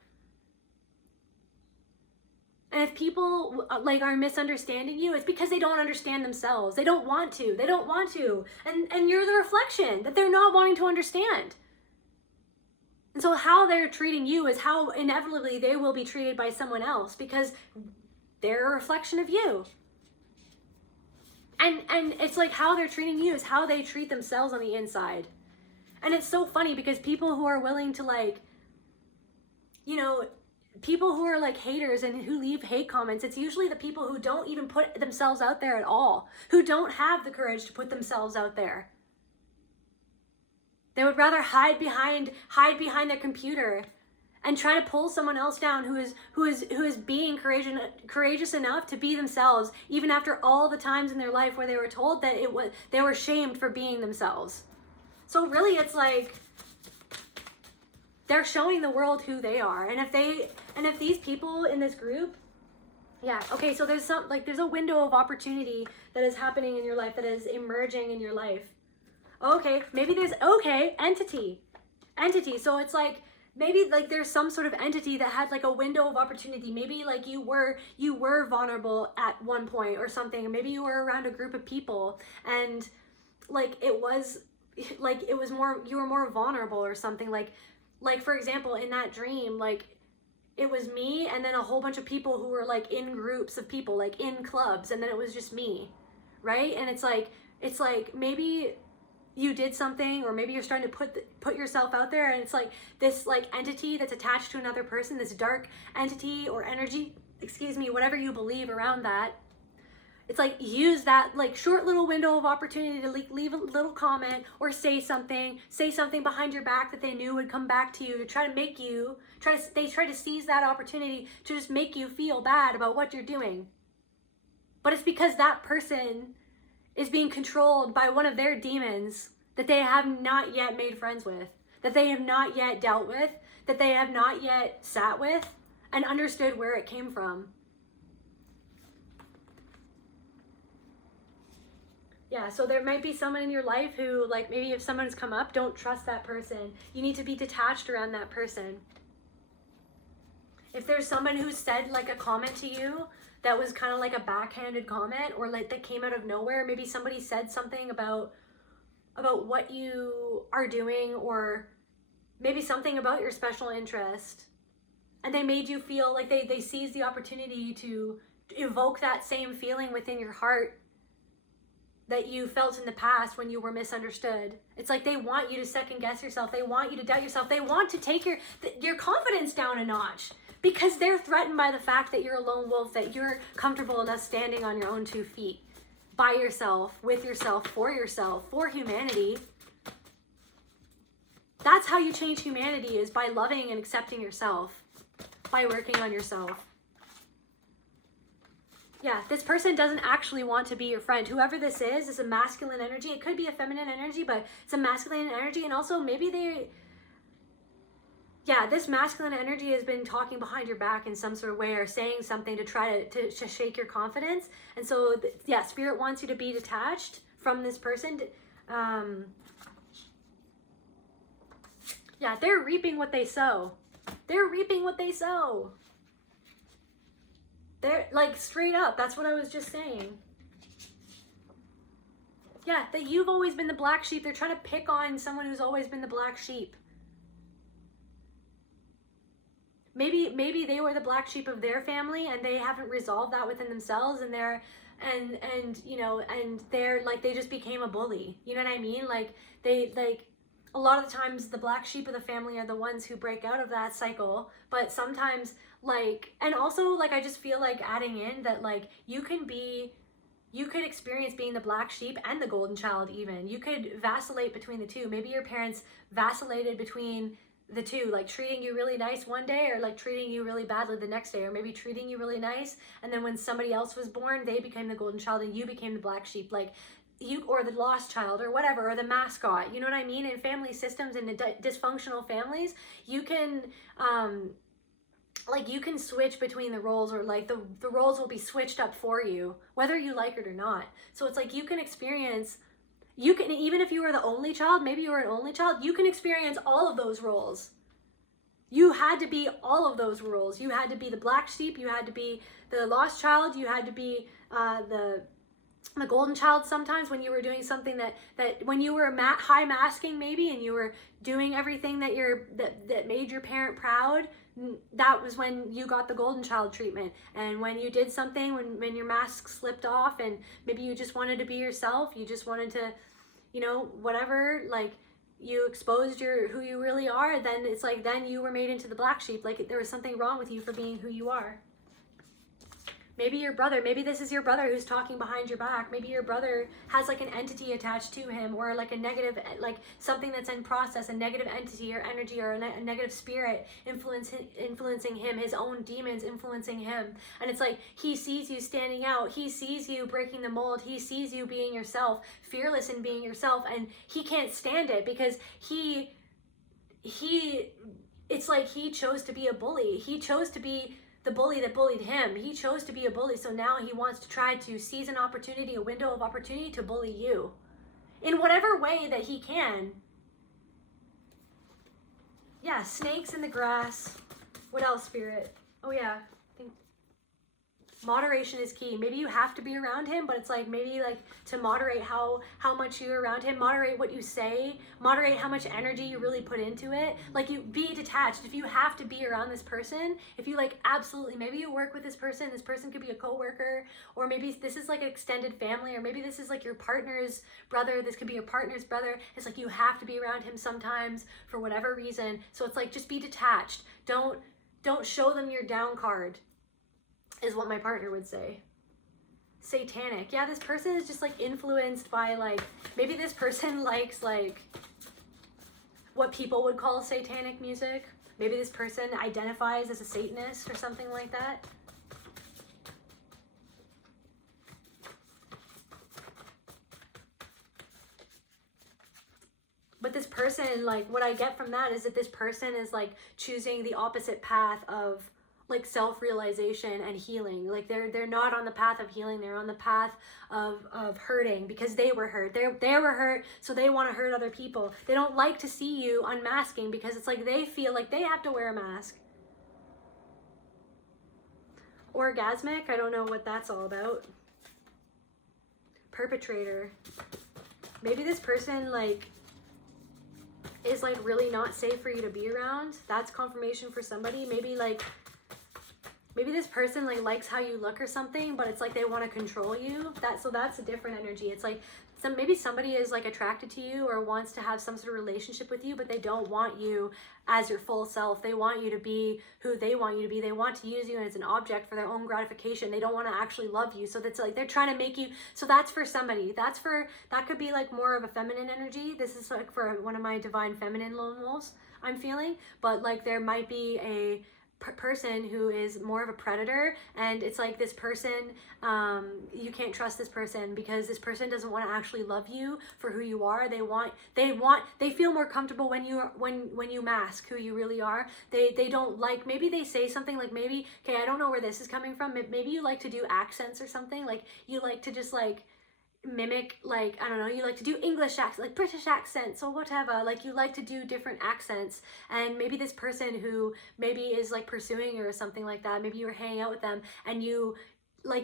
And if people are misunderstanding you, it's because they don't understand themselves. They don't want to. And you're the reflection that they're not wanting to understand. And so how they're treating you is how inevitably they will be treated by someone else, because they're a reflection of you. And it's like, how they're treating you is how they treat themselves on the inside. And it's so funny, because people who are willing to people who are haters and who leave hate comments, it's usually the people who don't even put themselves out there at all, who don't have the courage to put themselves out there. They would rather hide behind their computer and try to pull someone else down who is being courageous enough to be themselves, even after all the times in their life where they were told that they were shamed for being themselves. So really, it's like, they're showing the world who they are. And if these people in this group, so there's a window of opportunity that is happening in your life, that is emerging in your life. Okay, maybe there's, entity. So it's like, maybe there's some sort of entity that had a window of opportunity. Maybe you were vulnerable at one point or something. Maybe you were around a group of people, and like it was more, you were more vulnerable or something. Like for example, in that dream, like it was me and then a whole bunch of people who were like in groups of people, like in clubs, and then it was just me, right? And it's like maybe you did something, or maybe you're starting to put yourself out there, and it's like this like entity that's attached to another person, this dark entity or energy, excuse me, whatever you believe around that. It's like, use that like short little window of opportunity to leave a little comment or say something behind your back that they knew would come back to you, to try to make you, they try to seize that opportunity to just make you feel bad about what you're doing. But it's because that person is being controlled by one of their demons that they have not yet made friends with, that they have not yet dealt with, that they have not yet sat with and understood where it came from. Yeah, so there might be someone in your life who, like, maybe if someone's come up, don't trust that person. You need to be detached around that person. If there's someone who said like a comment to you that was kind of like a backhanded comment, or like that came out of nowhere, maybe somebody said something about what you are doing, or maybe something about your special interest, and they made you feel like they seized the opportunity to evoke that same feeling within your heart that you felt in the past when you were misunderstood. It's like they want you to second guess yourself. They want you to doubt yourself. They want to take your confidence down a notch, because they're threatened by the fact that you're a lone wolf, that you're comfortable enough standing on your own 2 feet, by yourself, with yourself, for humanity. That's how you change humanity, is by loving and accepting yourself, by working on yourself. Yeah, this person doesn't actually want to be your friend. Whoever this is a masculine energy. It could be a feminine energy, but it's a masculine energy. And also maybe this masculine energy has been talking behind your back in some sort of way, or saying something to try to shake your confidence. And so, yeah, Spirit wants you to be detached from this person. Yeah, they're reaping what they sow. They're reaping what they sow. They're like, straight up, that's what I was just saying. Yeah, that you've always been the black sheep. They're trying to pick on someone who's always been the black sheep. Maybe they were the black sheep of their family and they haven't resolved that within themselves, and they're like, they just became a bully. You know what I mean? Like, a lot of the times the black sheep of the family are the ones who break out of that cycle, but sometimes, like, and also, like, I just feel like adding in that, like, you could experience being the black sheep and the golden child even. You could vacillate between the two. Maybe your parents vacillated between the two, like treating you really nice one day, or like treating you really badly the next day, or maybe treating you really nice, and then when somebody else was born, they became the golden child and you became the black sheep. Like, you, or the lost child, or whatever, or the mascot. You know what I mean? In family systems and in dysfunctional families, you can you can switch between the roles, or like the roles will be switched up for you, whether you like it or not. So it's like, you can experience, even if you were the only child, maybe you were an only child, you can experience all of those roles. You had to be all of those roles. You had to be the black sheep, you had to be the lost child, you had to be the golden child sometimes, when you were doing something that when you were high masking maybe, and you were doing everything that made your parent proud, that was when you got the golden child treatment. And when you did something, when your mask slipped off and maybe you just wanted to be yourself, you just wanted to, whatever, like, you exposed who you really are, then it's like, then you were made into the black sheep. Like, there was something wrong with you for being who you are. Maybe your brother, maybe this is your brother who's talking behind your back. Maybe your brother has like an entity attached to him, or like a negative, like something that's in process, a negative entity or energy, or a negative spirit influencing him, his own demons influencing him. And it's like, he sees you standing out. He sees you breaking the mold. He sees you being yourself, fearless in being yourself. And he can't stand it, because it's like he chose to be a bully. He chose to be the bully that bullied him. He chose to be a bully, so now he wants to try to seize an opportunity, a window of opportunity, to bully you in whatever way that he can. Yeah, snakes in the grass. What else, Spirit? Oh yeah, I think moderation is key. Maybe you have to be around him, but it's like maybe like to moderate how much you're around him, moderate what you say, moderate how much energy you really put into it. Like, you be detached. If you have to be around this person, if you like absolutely, maybe you work with this person could be a coworker, or maybe this is like an extended family, or maybe this is like your partner's brother, this could be your partner's brother. It's like you have to be around him sometimes for whatever reason. So it's like, just be detached. Don't show them your down card, is what my partner would say. Satanic. Yeah, this person is just like influenced by like, maybe this person likes like what people would call satanic music. Maybe this person identifies as a Satanist or something like that. But this person, like, what I get from that is that this person is like choosing the opposite path of like self-realization and healing. Like they're not on the path of healing, they're on the path of hurting, because they were hurt. They were hurt, so they want to hurt other people. They don't like to see you unmasking, because it's like they feel like they have to wear a mask. Orgasmic, I don't know what that's all about. Perpetrator. Maybe this person like is like really not safe for you to be around. That's confirmation for somebody. Maybe this person like likes how you look or something, but it's like they want to control you. So that's a different energy. It's like maybe somebody is like attracted to you or wants to have some sort of relationship with you, but they don't want you as your full self. They want you to be who they want you to be. They want to use you as an object for their own gratification. They don't want to actually love you. So that's like they're trying to make you. So that's for somebody. That could be like more of a feminine energy. This is like for one of my divine feminine lone wolves I'm feeling. But like there might be a person who is more of a predator, and it's like this person, you can't trust this person, because this person doesn't want to actually love you for who you are. They feel more comfortable when you mask who you really are. They don't like, maybe they say something like, maybe, okay, I don't know where this is coming from, maybe you like to do accents or something, like you like to just like mimic, like, I don't know, you like to do English accents, like British accents or whatever, like you like to do different accents. And maybe this person who maybe is like pursuing you or something like that, maybe you're hanging out with them and you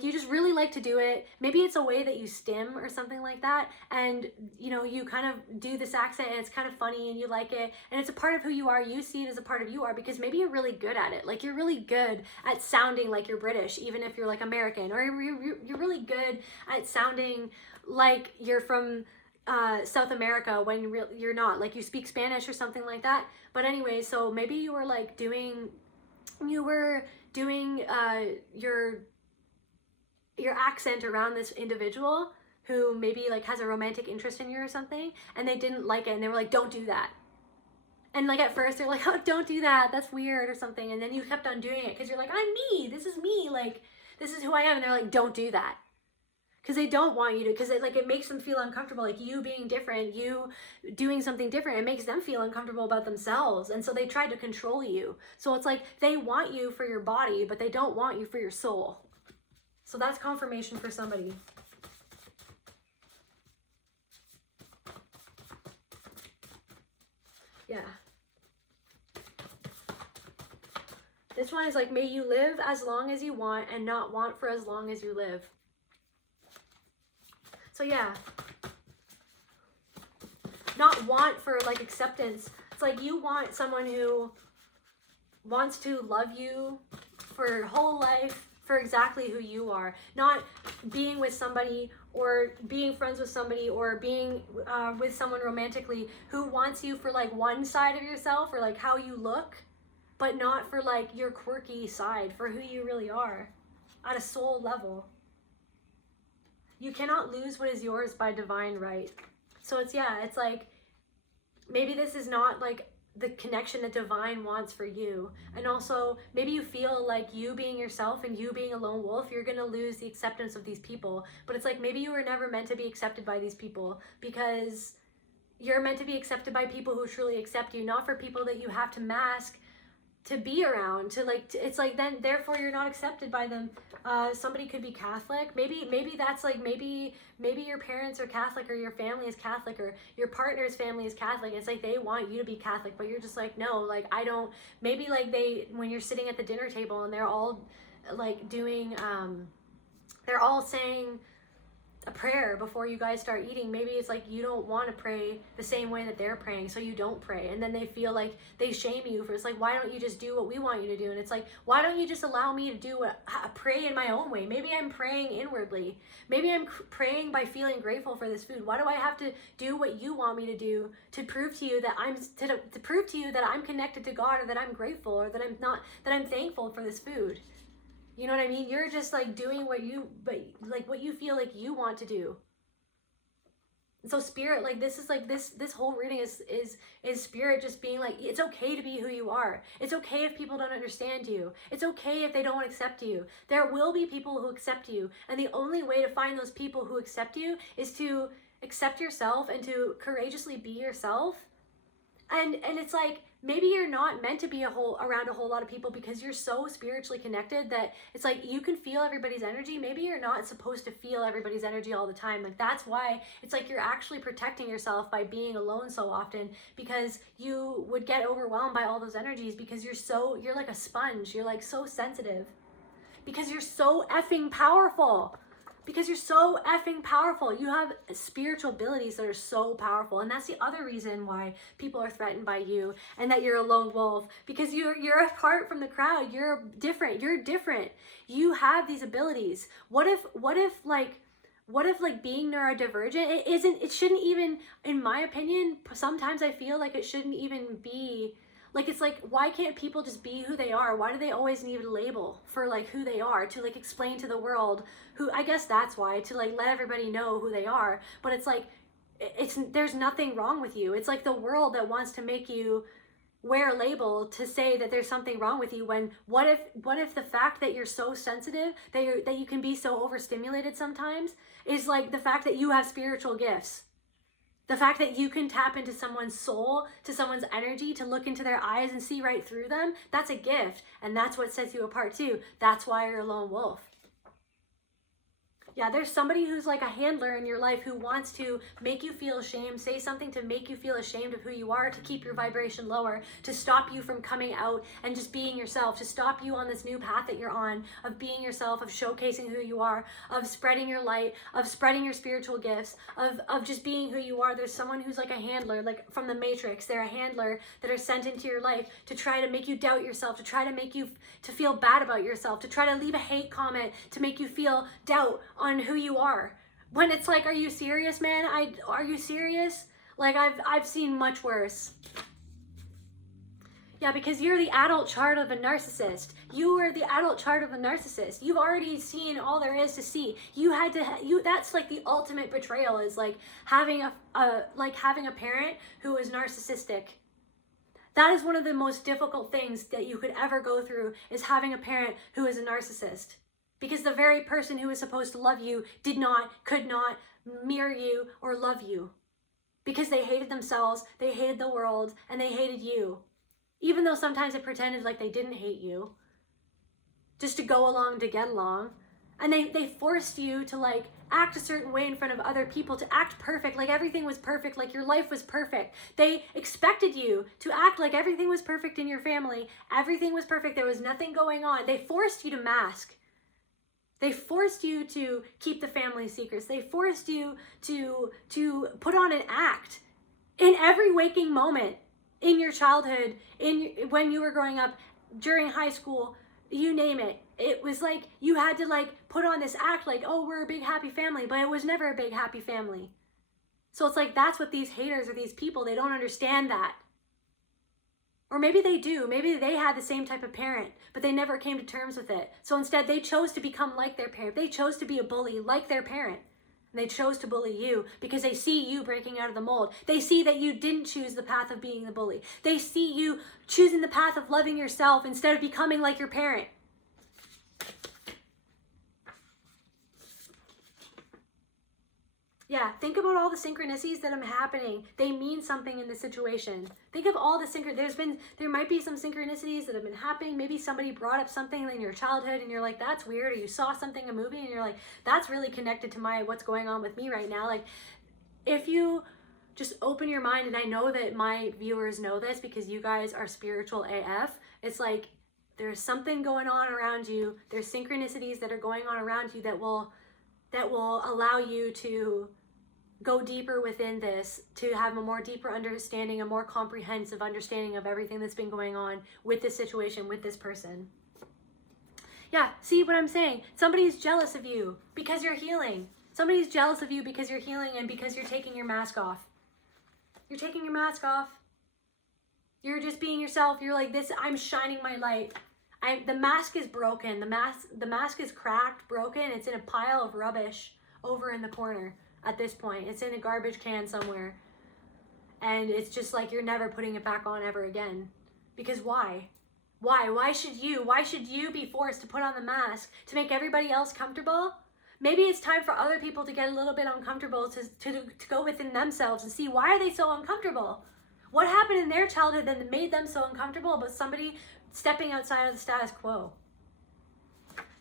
just really like to do it. Maybe it's a way that you stim or something like that, and you kind of do this accent and it's kind of funny and you like it, and it's a part of who you are. You see it as a part of you are, because maybe you're really good at it. Like you're really good at sounding like you're British, even if you're like American, or you're really good at sounding like you're from South America when you're not. Like you speak Spanish or something like that. But anyway, so maybe you were doing your accent around this individual who maybe like has a romantic interest in you or something, and they didn't like it, and they were like, don't do that. And like at first they're like, oh, don't do that, that's weird or something, and then you kept on doing it because you're like, I'm me, this is me, like this is who I am, and they're like, don't do that, because they don't want you to, because it makes them feel uncomfortable. Like you being different, you doing something different, it makes them feel uncomfortable about themselves, and so they try to control you. So it's like they want you for your body, but they don't want you for your soul. So that's confirmation for somebody. Yeah. This one is like, may you live as long as you want and not want for as long as you live. So yeah. Not want for like acceptance. It's like you want someone who wants to love you for your whole life, for exactly who you are, not being with somebody or being friends with somebody or being with someone romantically who wants you for like one side of yourself or like how you look, but not for like your quirky side, for who you really are at a soul level. You cannot lose what is yours by divine right. So it's like maybe this is not like the connection that divine wants for you. And also maybe you feel like you being yourself and you being a lone wolf, you're gonna lose the acceptance of these people. But it's like maybe you were never meant to be accepted by these people, because you're meant to be accepted by people who truly accept you, not for people that you have to mask to be around, to like it's like then therefore you're not accepted by them. Somebody could be Catholic, maybe that's like maybe your parents are Catholic, or your family is Catholic, or your partner's family is Catholic. It's like they want you to be Catholic, but you're just like, no, like I don't. Maybe like when you're sitting at the dinner table and they're all like doing, they're all saying a prayer before you guys start eating. Maybe it's like you don't want to pray the same way that they're praying, so you don't pray, and then they feel like they shame you for, it's like, why don't you just do what we want you to do? And it's like, why don't you just allow me to do what, pray in my own way? Maybe I'm praying inwardly. Maybe I'm praying by feeling grateful for this food. Why do I have to do what you want me to do to prove to you that to prove to you that I'm connected to God, or that I'm grateful, or that I'm thankful for this food? You know what I mean? You're just like doing what you feel like you want to do. And so spirit, like this is like this whole reading is spirit just being like, it's okay to be who you are. It's okay if people don't understand you. It's okay if they don't accept you. There will be people who accept you. And the only way to find those people who accept you is to accept yourself and to courageously be yourself. And it's like, maybe you're not meant to be around a whole lot of people because you're so spiritually connected that it's like you can feel everybody's energy. Maybe you're not supposed to feel everybody's energy all the time. Like that's why it's like you're actually protecting yourself by being alone so often, because you would get overwhelmed by all those energies, because you're like a sponge. You're like so sensitive because you're so effing powerful. Because you're so effing powerful. You have spiritual abilities that are so powerful. And that's the other reason why people are threatened by you and that you're a lone wolf. Because you're apart from the crowd. You're different. You're different. You have these abilities. What if being neurodivergent, it shouldn't even, in my opinion, sometimes I feel like it shouldn't even be, like, it's like, why can't people just be who they are? Why do they always need a label for like who they are, to like explain to the world who, I guess that's why, to like let everybody know who they are. But it's like, there's nothing wrong with you. It's like the world that wants to make you wear a label to say that there's something wrong with you, when what if the fact that you're so sensitive, that you can be so overstimulated sometimes, is like the fact that you have spiritual gifts. The fact that you can tap into someone's soul, to someone's energy, to look into their eyes and see right through them, that's a gift. And that's what sets you apart too. That's why you're a lone wolf. Yeah, there's somebody who's like a handler in your life who wants to make you feel ashamed, say something to make you feel ashamed of who you are, to keep your vibration lower, to stop you from coming out and just being yourself, to stop you on this new path that you're on, of being yourself, of showcasing who you are, of spreading your light, of spreading your spiritual gifts, of just being who you are. There's someone who's like a handler, like from the Matrix. They're a handler that are sent into your life to try to make you doubt yourself, to try to make you to feel bad about yourself, to try to leave a hate comment, to make you feel doubt on who you are. When it's like, are you serious, man? Are you serious? Like, I've seen much worse. Yeah, because you're the adult chart of a narcissist. You are the adult chart of a narcissist. You've already seen all there is to see. That's like the ultimate betrayal, is like having a parent who is narcissistic. That is one of the most difficult things that you could ever go through, is having a parent who is a narcissist. Because the very person who is supposed to love you could not mirror you or love you. Because they hated themselves, they hated the world, and they hated you. Even though sometimes they pretended like they didn't hate you, just to go along to get along. And they forced you to like act a certain way in front of other people, to act perfect, like everything was perfect, like your life was perfect. They expected you to act like everything was perfect in your family. Everything was perfect. There was nothing going on. They forced you to mask. They forced you to keep the family secrets. They forced you to put on an act in every waking moment in your childhood, when you were growing up, during high school, you name it. It was like you had to like put on this act like, oh, we're a big happy family, but it was never a big happy family. So it's like, that's what these haters or these people, they don't understand that. Or maybe they do. Maybe they had the same type of parent, but they never came to terms with it. So instead, they chose to become like their parent. They chose to be a bully like their parent. And they chose to bully you because they see you breaking out of the mold. They see that you didn't choose the path of being the bully. They see you choosing the path of loving yourself instead of becoming like your parent. Yeah, think about all the synchronicities that are happening. They mean something in the situation. Think of all the there might be some synchronicities that have been happening. Maybe somebody brought up something in your childhood and you're like, that's weird. Or you saw something, a movie, and you're like, that's really connected to what's going on with me right now. Like, if you just open your mind, and I know that my viewers know this because you guys are spiritual AF, it's like, There's something going on around you. There's synchronicities that are going on around you that will allow you to go deeper within this, to have a more deeper understanding, a more comprehensive understanding of everything that's been going on with this situation, with this person. Yeah, see what I'm saying? Somebody's jealous of you because you're healing. Somebody's jealous of you because you're healing and because you're taking your mask off. You're taking your mask off. You're just being yourself. You're like, this, I'm shining my light. The mask is broken. The mask is cracked, broken. It's in a pile of rubbish over in the corner at this point. It's in a garbage can somewhere. And it's just like, you're never putting it back on ever again. Because why? Why? Why should you be forced to put on the mask to make everybody else comfortable? Maybe it's time for other people to get a little bit uncomfortable, to go within themselves and see, why are they so uncomfortable? What happened in their childhood that made them so uncomfortable about somebody stepping outside of the status quo?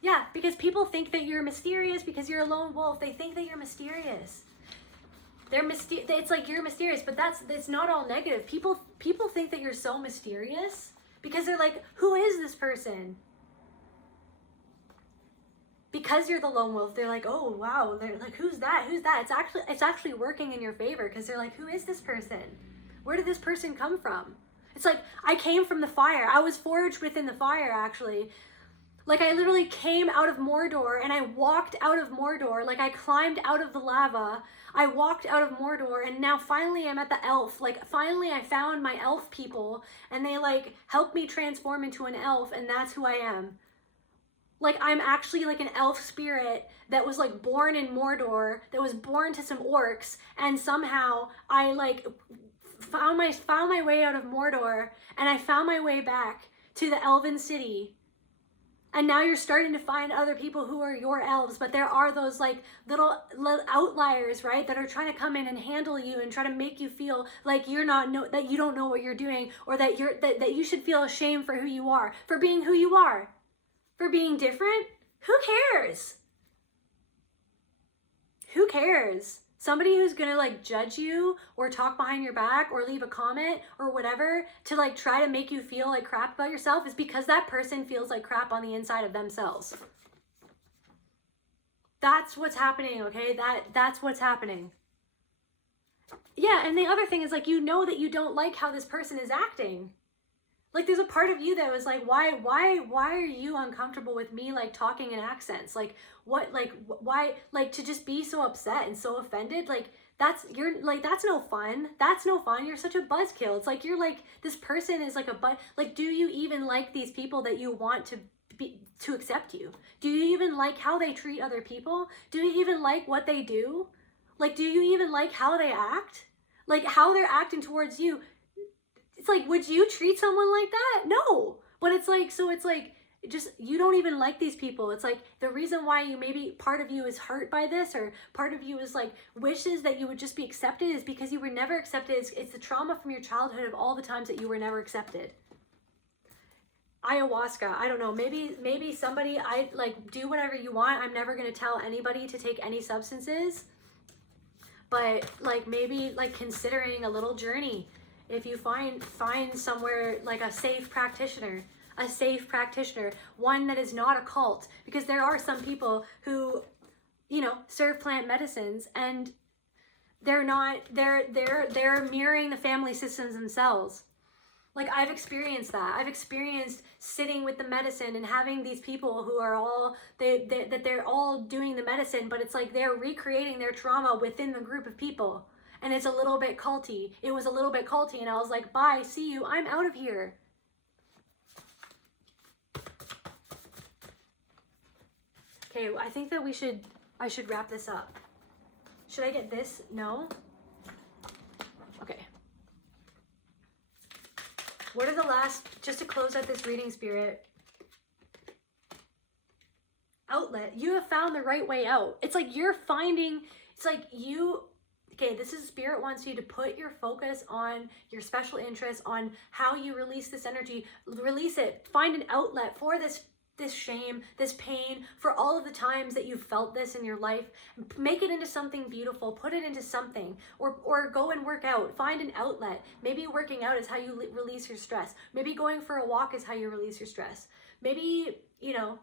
Yeah, because people think that you're mysterious because you're a lone wolf. They think that you're mysterious. It's like you're mysterious, but it's not all negative. People think that you're so mysterious because they're like, who is this person? Because you're the lone wolf, they're like, oh wow, they're like, who's that? Who's that? It's actually working in your favor because they're like, who is this person? Where did this person come from? It's like, I came from the fire. I was forged within the fire, actually. Like, I literally came out of Mordor and I walked out of Mordor. Like, I climbed out of the lava. I walked out of Mordor and now finally I'm at the elf. Like, finally I found my elf people and they like helped me transform into an elf, and that's who I am. Like, I'm actually like an elf spirit that was like born in Mordor, that was born to some orcs, and somehow I like found my way out of Mordor, and I found my way back to the elven city. And now you're starting to find other people who are your elves, but there are those like little outliers, right, that are trying to come in and handle you and try to make you feel like that you don't know what you're doing, or that that you should feel ashamed for who you are, for being who you are, for being different. Who cares? Who cares? Somebody who's gonna like judge you or talk behind your back or leave a comment or whatever to like try to make you feel like crap about yourself is because that person feels like crap on the inside of themselves. That's what's happening, okay? That's what's happening. Yeah, and the other thing is like, you know that you don't like how this person is acting. Like, there's a part of you that was like, why are you uncomfortable with me like talking in accents? Like, what, like, why, like, to just be so upset and so offended? Like, that's no fun. That's no fun. You're such a buzzkill. It's like, you're like, this person is like like, do you even like these people that you want to accept you? Do you even like how they treat other people? Do you even like what they do? Like, do you even like how they act? Like, how they're acting towards you? It's like, would you treat someone like that? No. But it's like, so it's like, just, you don't even like these people. It's like, the reason why you, maybe part of you is hurt by this, or part of you is like, wishes that you would just be accepted, is because you were never accepted. It's the trauma from your childhood of all the times that you were never accepted. Ayahuasca, I don't know, maybe somebody, I like, do whatever you want. I'm never going to tell anybody to take any substances, but like, maybe like considering a little journey. If you find somewhere like a safe practitioner, one that is not a cult, because there are some people who, you know, serve plant medicines and they're mirroring the family systems themselves. Like, I've experienced that. I've experienced sitting with the medicine and having these people who are all, that they're all doing the medicine, but it's like they're recreating their trauma within the group of people. And it's a little bit culty. It was a little bit culty, and I was like, bye, see you, I'm out of here. Okay, I think that I should wrap this up. Should I get this? No? Okay. What are the last, just to close out this reading, Spirit? Outlet. You have found the right way out. It's like you're finding, it's like you... Okay, this is Spirit wants you to put your focus on your special interests, on how you release this energy. Release it. Find an outlet for this shame, this pain, for all of the times that you've felt this in your life. Make it into something beautiful. Put it into something. Or go and work out. Find an outlet. Maybe working out is how you release your stress. Maybe going for a walk is how you release your stress. Maybe, you know,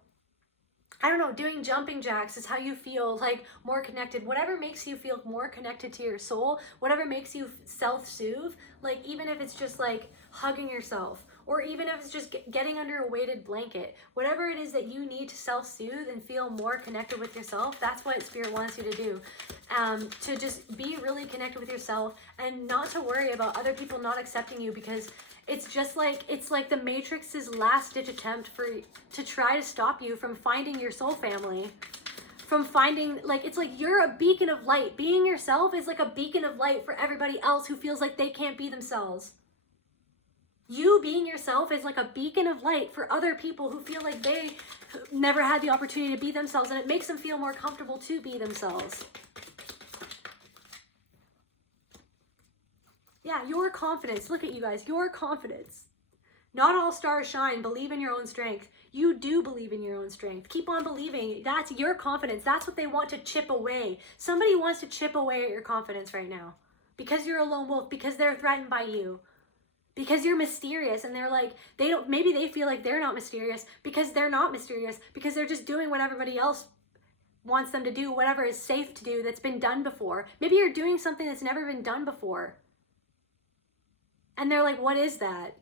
I don't know, doing jumping jacks is how you feel like more connected. Whatever makes you feel more connected to your soul, whatever makes you self-soothe, like even if it's just like hugging yourself, or even if it's just getting under a weighted blanket, whatever it is that you need to self-soothe and feel more connected with yourself, that's what Spirit wants you to do. To just be really connected with yourself and not to worry about other people not accepting you, because it's just like, it's like the Matrix's last ditch attempt to try to stop you from finding your soul family, from finding, like, it's like you're a beacon of light. Being yourself is like a beacon of light for everybody else who feels like they can't be themselves. You being yourself is like a beacon of light for other people who feel like they never had the opportunity to be themselves, and it makes them feel more comfortable to be themselves. Yeah, your confidence. Look at you guys, your confidence. Not all stars shine. Believe in your own strength. You do believe in your own strength. Keep on believing. That's your confidence. That's what they want to chip away. Somebody wants to chip away at your confidence right now because you're a lone wolf, because they're threatened by you, because you're mysterious, and they're like, they don't, maybe they feel like they're not mysterious because they're not mysterious, because they're just doing what everybody else wants them to do, whatever is safe to do that's been done before. Maybe you're doing something that's never been done before. And they're like, what is that?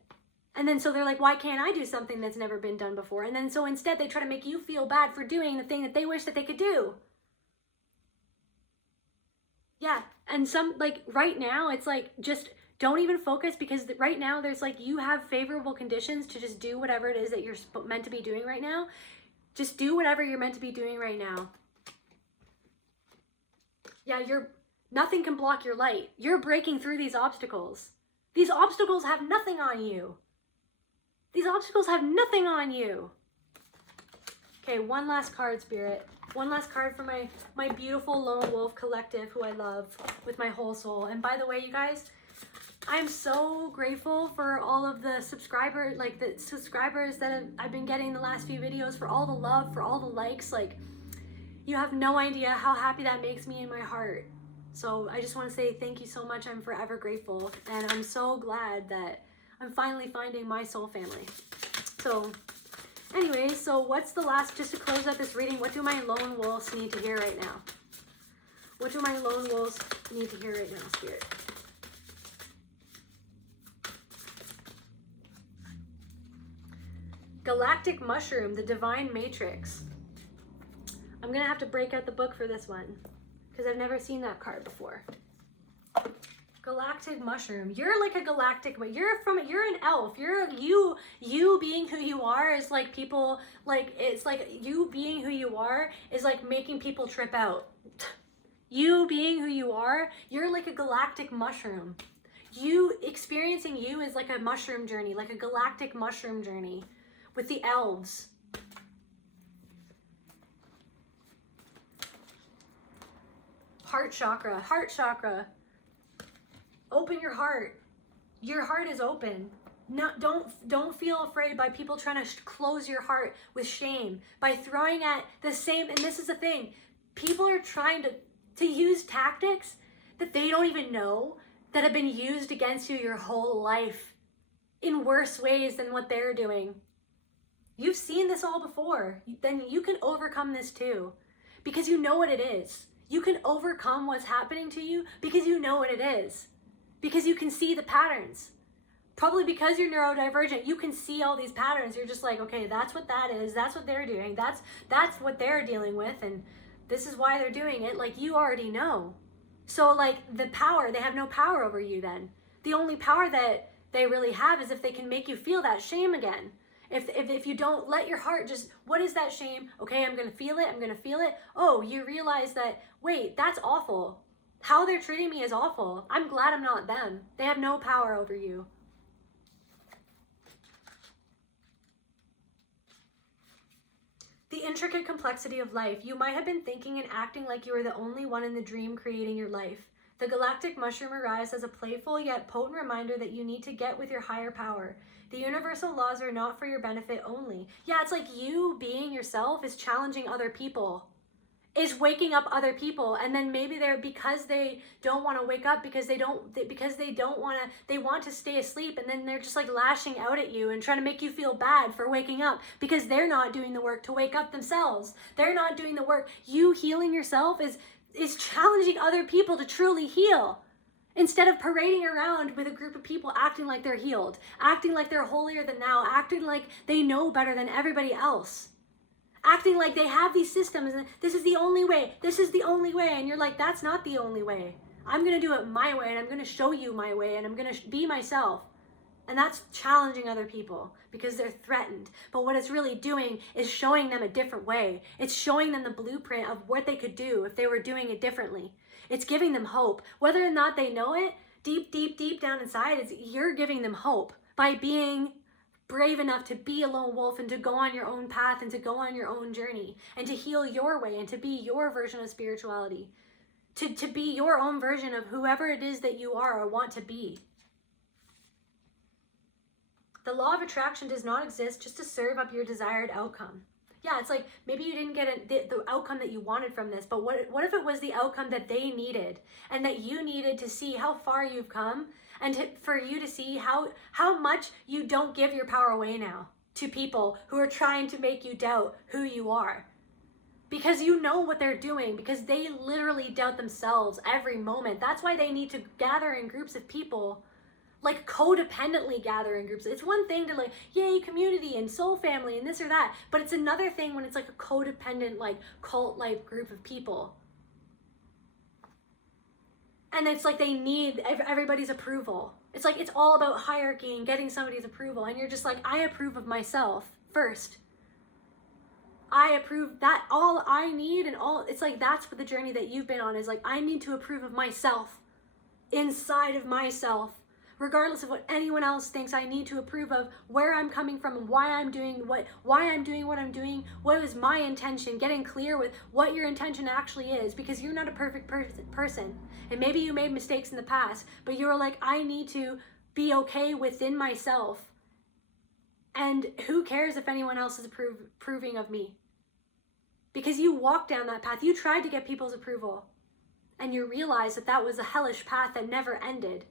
And then so they're like, why can't I do something that's never been done before? And then so instead they try to make you feel bad for doing the thing that they wish that they could do. Yeah, and some, like right now, it's like, just don't even focus, because right now there's like, you have favorable conditions to just do whatever it is that you're meant to be doing right now. Just do whatever you're meant to be doing right now. Yeah, nothing can block your light. You're breaking through these obstacles. These obstacles have nothing on you. These obstacles have nothing on you. Okay, one last card, Spirit. One last card for my beautiful lone wolf collective who I love with my whole soul. And by the way, you guys, I'm so grateful for all of the subscribers that I've been getting the last few videos, for all the love, for all the likes. Like, you have no idea how happy that makes me in my heart. So I just want to say thank you so much. I'm forever grateful. And I'm so glad that I'm finally finding my soul family. So anyway, so what's the last, just to close out this reading, what do my lone wolves need to hear right now? What do my lone wolves need to hear right now, Spirit? Galactic Mushroom, the Divine Matrix. I'm going to have to break out the book for this one, because I've never seen that card before. Galactic Mushroom. You're like a galactic, but you're an elf. You being who you are is like people, like, it's like you being who you are is like making people trip out. You being who you are, you're like a galactic mushroom. You experiencing you is like a mushroom journey, like a galactic mushroom journey with the elves. Heart chakra, heart chakra. Open your heart. Your heart is open. Don't feel afraid by people trying to close your heart with shame, by throwing at the same, and this is the thing, people are trying to use tactics that they don't even know, that have been used against you your whole life in worse ways than what they're doing. You've seen this all before. Then you can overcome this too, because you know what it is. You can overcome what's happening to you because you know what it is. Because you can see the patterns. Probably because you're neurodivergent, you can see all these patterns. You're just like, okay, that's what that is. That's what they're doing. That's what they're dealing with. And this is why they're doing it. Like, you already know. So like the power, they have no power over you then. The only power that they really have is if they can make you feel that shame again. If you don't let your heart just, what is that shame? Okay, I'm gonna feel it, I'm gonna feel it. Oh, you realize that, wait, that's awful. How they're treating me is awful. I'm glad I'm not them. They have no power over you. The intricate complexity of life. You might have been thinking and acting like you were the only one in the dream creating your life. The galactic mushroom arrives as a playful yet potent reminder that you need to get with your higher power. The universal laws are not for your benefit only. Yeah, it's like you being yourself is challenging other people. is waking up other people, and then maybe they're, because they don't want to wake up, because they want to stay asleep, and then they're just like lashing out at you and trying to make you feel bad for waking up because they're not doing the work to wake up themselves. They're not doing the work. You healing yourself is challenging other people to truly heal, instead of parading around with a group of people acting like they're healed, acting like they're holier than thou, acting like they know better than everybody else, acting like they have these systems and this is the only way, this is the only way. And you're like, that's not the only way. I'm going to do it my way, and I'm going to show you my way, and I'm going to be myself. And that's challenging other people because they're threatened. But what it's really doing is showing them a different way. It's showing them the blueprint of what they could do if they were doing it differently. It's giving them hope. Whether or not they know it, deep, deep, deep down inside, you're giving them hope by being brave enough to be a lone wolf and to go on your own path and to go on your own journey and to heal your way and to be your version of spirituality, to be your own version of whoever it is that you are or want to be. The law of attraction does not exist just to serve up your desired outcome. Yeah, it's like maybe you didn't get the outcome that you wanted from this, but what if it was the outcome that they needed, and that you needed to see how far you've come, and for you to see how much you don't give your power away now to people who are trying to make you doubt who you are. Because you know what they're doing, because they literally doubt themselves every moment. That's why they need to gather in groups of people, like codependently gather in groups. It's one thing to like, yay, community and soul family and this or that, but it's another thing when it's like a codependent, like cult-like group of people. And it's like they need everybody's approval. It's like it's all about hierarchy and getting somebody's approval, and you're just like, I approve of myself first. I approve, that all I need, and all, it's like that's what the journey that you've been on is like, I need to approve of myself, inside of myself. Regardless of what anyone else thinks, I need to approve of where I'm coming from and why I'm doing what I'm doing, what is my intention, getting clear with what your intention actually is, because you're not a perfect person. And maybe you made mistakes in the past, but you're like, I need to be okay within myself. And who cares if anyone else is approving of me? Because you walked down that path, you tried to get people's approval, and you realized that that was a hellish path that never ended.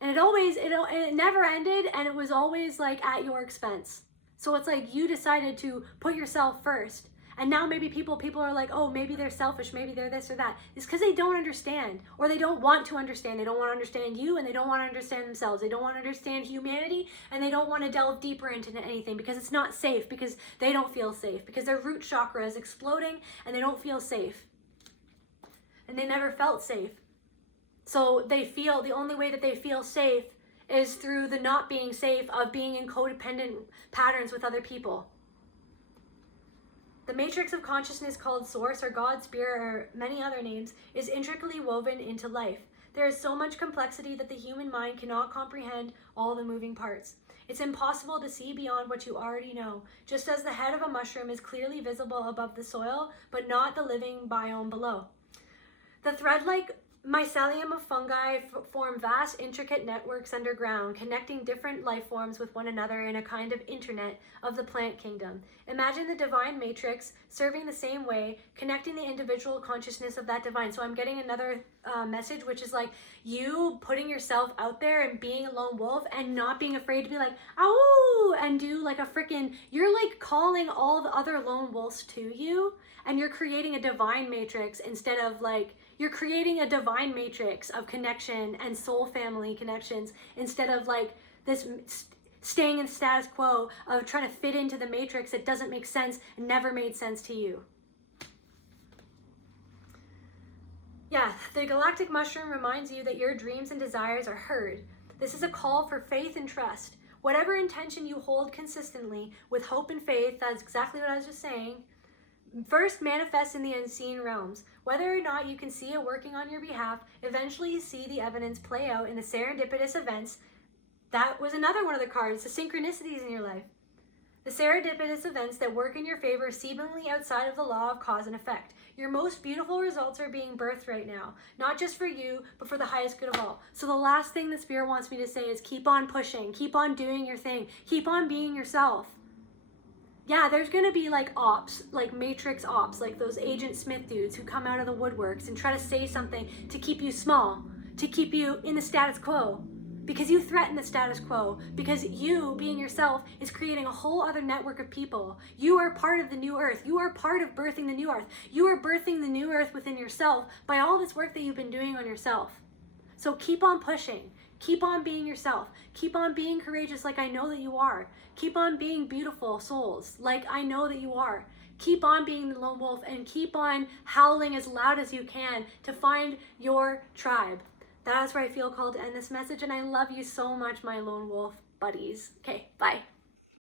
And it never ended, and it was always like at your expense. So it's like you decided to put yourself first. And now maybe people are like, oh, maybe they're selfish, maybe they're this or that. It's because they don't understand, or they don't want to understand. They don't want to understand you, and they don't want to understand themselves. They don't want to understand humanity, and they don't want to delve deeper into anything because it's not safe, because they don't feel safe, because their root chakra is exploding and they don't feel safe. And they never felt safe. So they feel the only way that they feel safe is through the not being safe of being in codependent patterns with other people. The matrix of consciousness, called Source or God, Spirit, or many other names, is intricately woven into life. There is so much complexity that the human mind cannot comprehend all the moving parts. It's impossible to see beyond what you already know, just as the head of a mushroom is clearly visible above the soil, but not the living biome below. The thread-like mycelium of fungi form vast, intricate networks underground, connecting different life forms with one another in a kind of internet of the plant kingdom. Imagine the divine matrix serving the same way, connecting the individual consciousness of that divine. So I'm getting another message, which is like you putting yourself out there and being a lone wolf and not being afraid to be like, ow, and do like a freaking, you're like calling all the other lone wolves to you, and you're creating a divine matrix instead of like, you're creating a divine matrix of connection and soul family connections instead of like this staying in status quo of trying to fit into the matrix that doesn't make sense and never made sense to you. Yeah, the galactic mushroom reminds you that your dreams and desires are heard. This is a call for faith and trust. Whatever intention you hold consistently with hope and faith, that's exactly what I was just saying, first manifests in the unseen realms. Whether or not you can see it working on your behalf, eventually you see the evidence play out in the serendipitous events. That was another one of the cards, the synchronicities in your life. The serendipitous events that work in your favor seemingly outside of the law of cause and effect. Your most beautiful results are being birthed right now, not just for you, but for the highest good of all. So the last thing the Spirit wants me to say is keep on pushing, keep on doing your thing, keep on being yourself. Yeah, there's gonna be like ops, like Matrix ops, like those Agent Smith dudes who come out of the woodworks and try to say something to keep you small, to keep you in the status quo. Because you threaten the status quo, because you, being yourself, is creating a whole other network of people. You are part of the new earth. You are part of birthing the new earth. You are birthing the new earth within yourself by all this work that you've been doing on yourself. So keep on pushing. Keep on being yourself. Keep on being courageous like I know that you are. Keep on being beautiful souls like I know that you are. Keep on being the lone wolf and keep on howling as loud as you can to find your tribe. That is where I feel called to end this message, and I love you so much, my lone wolf buddies. Okay, bye.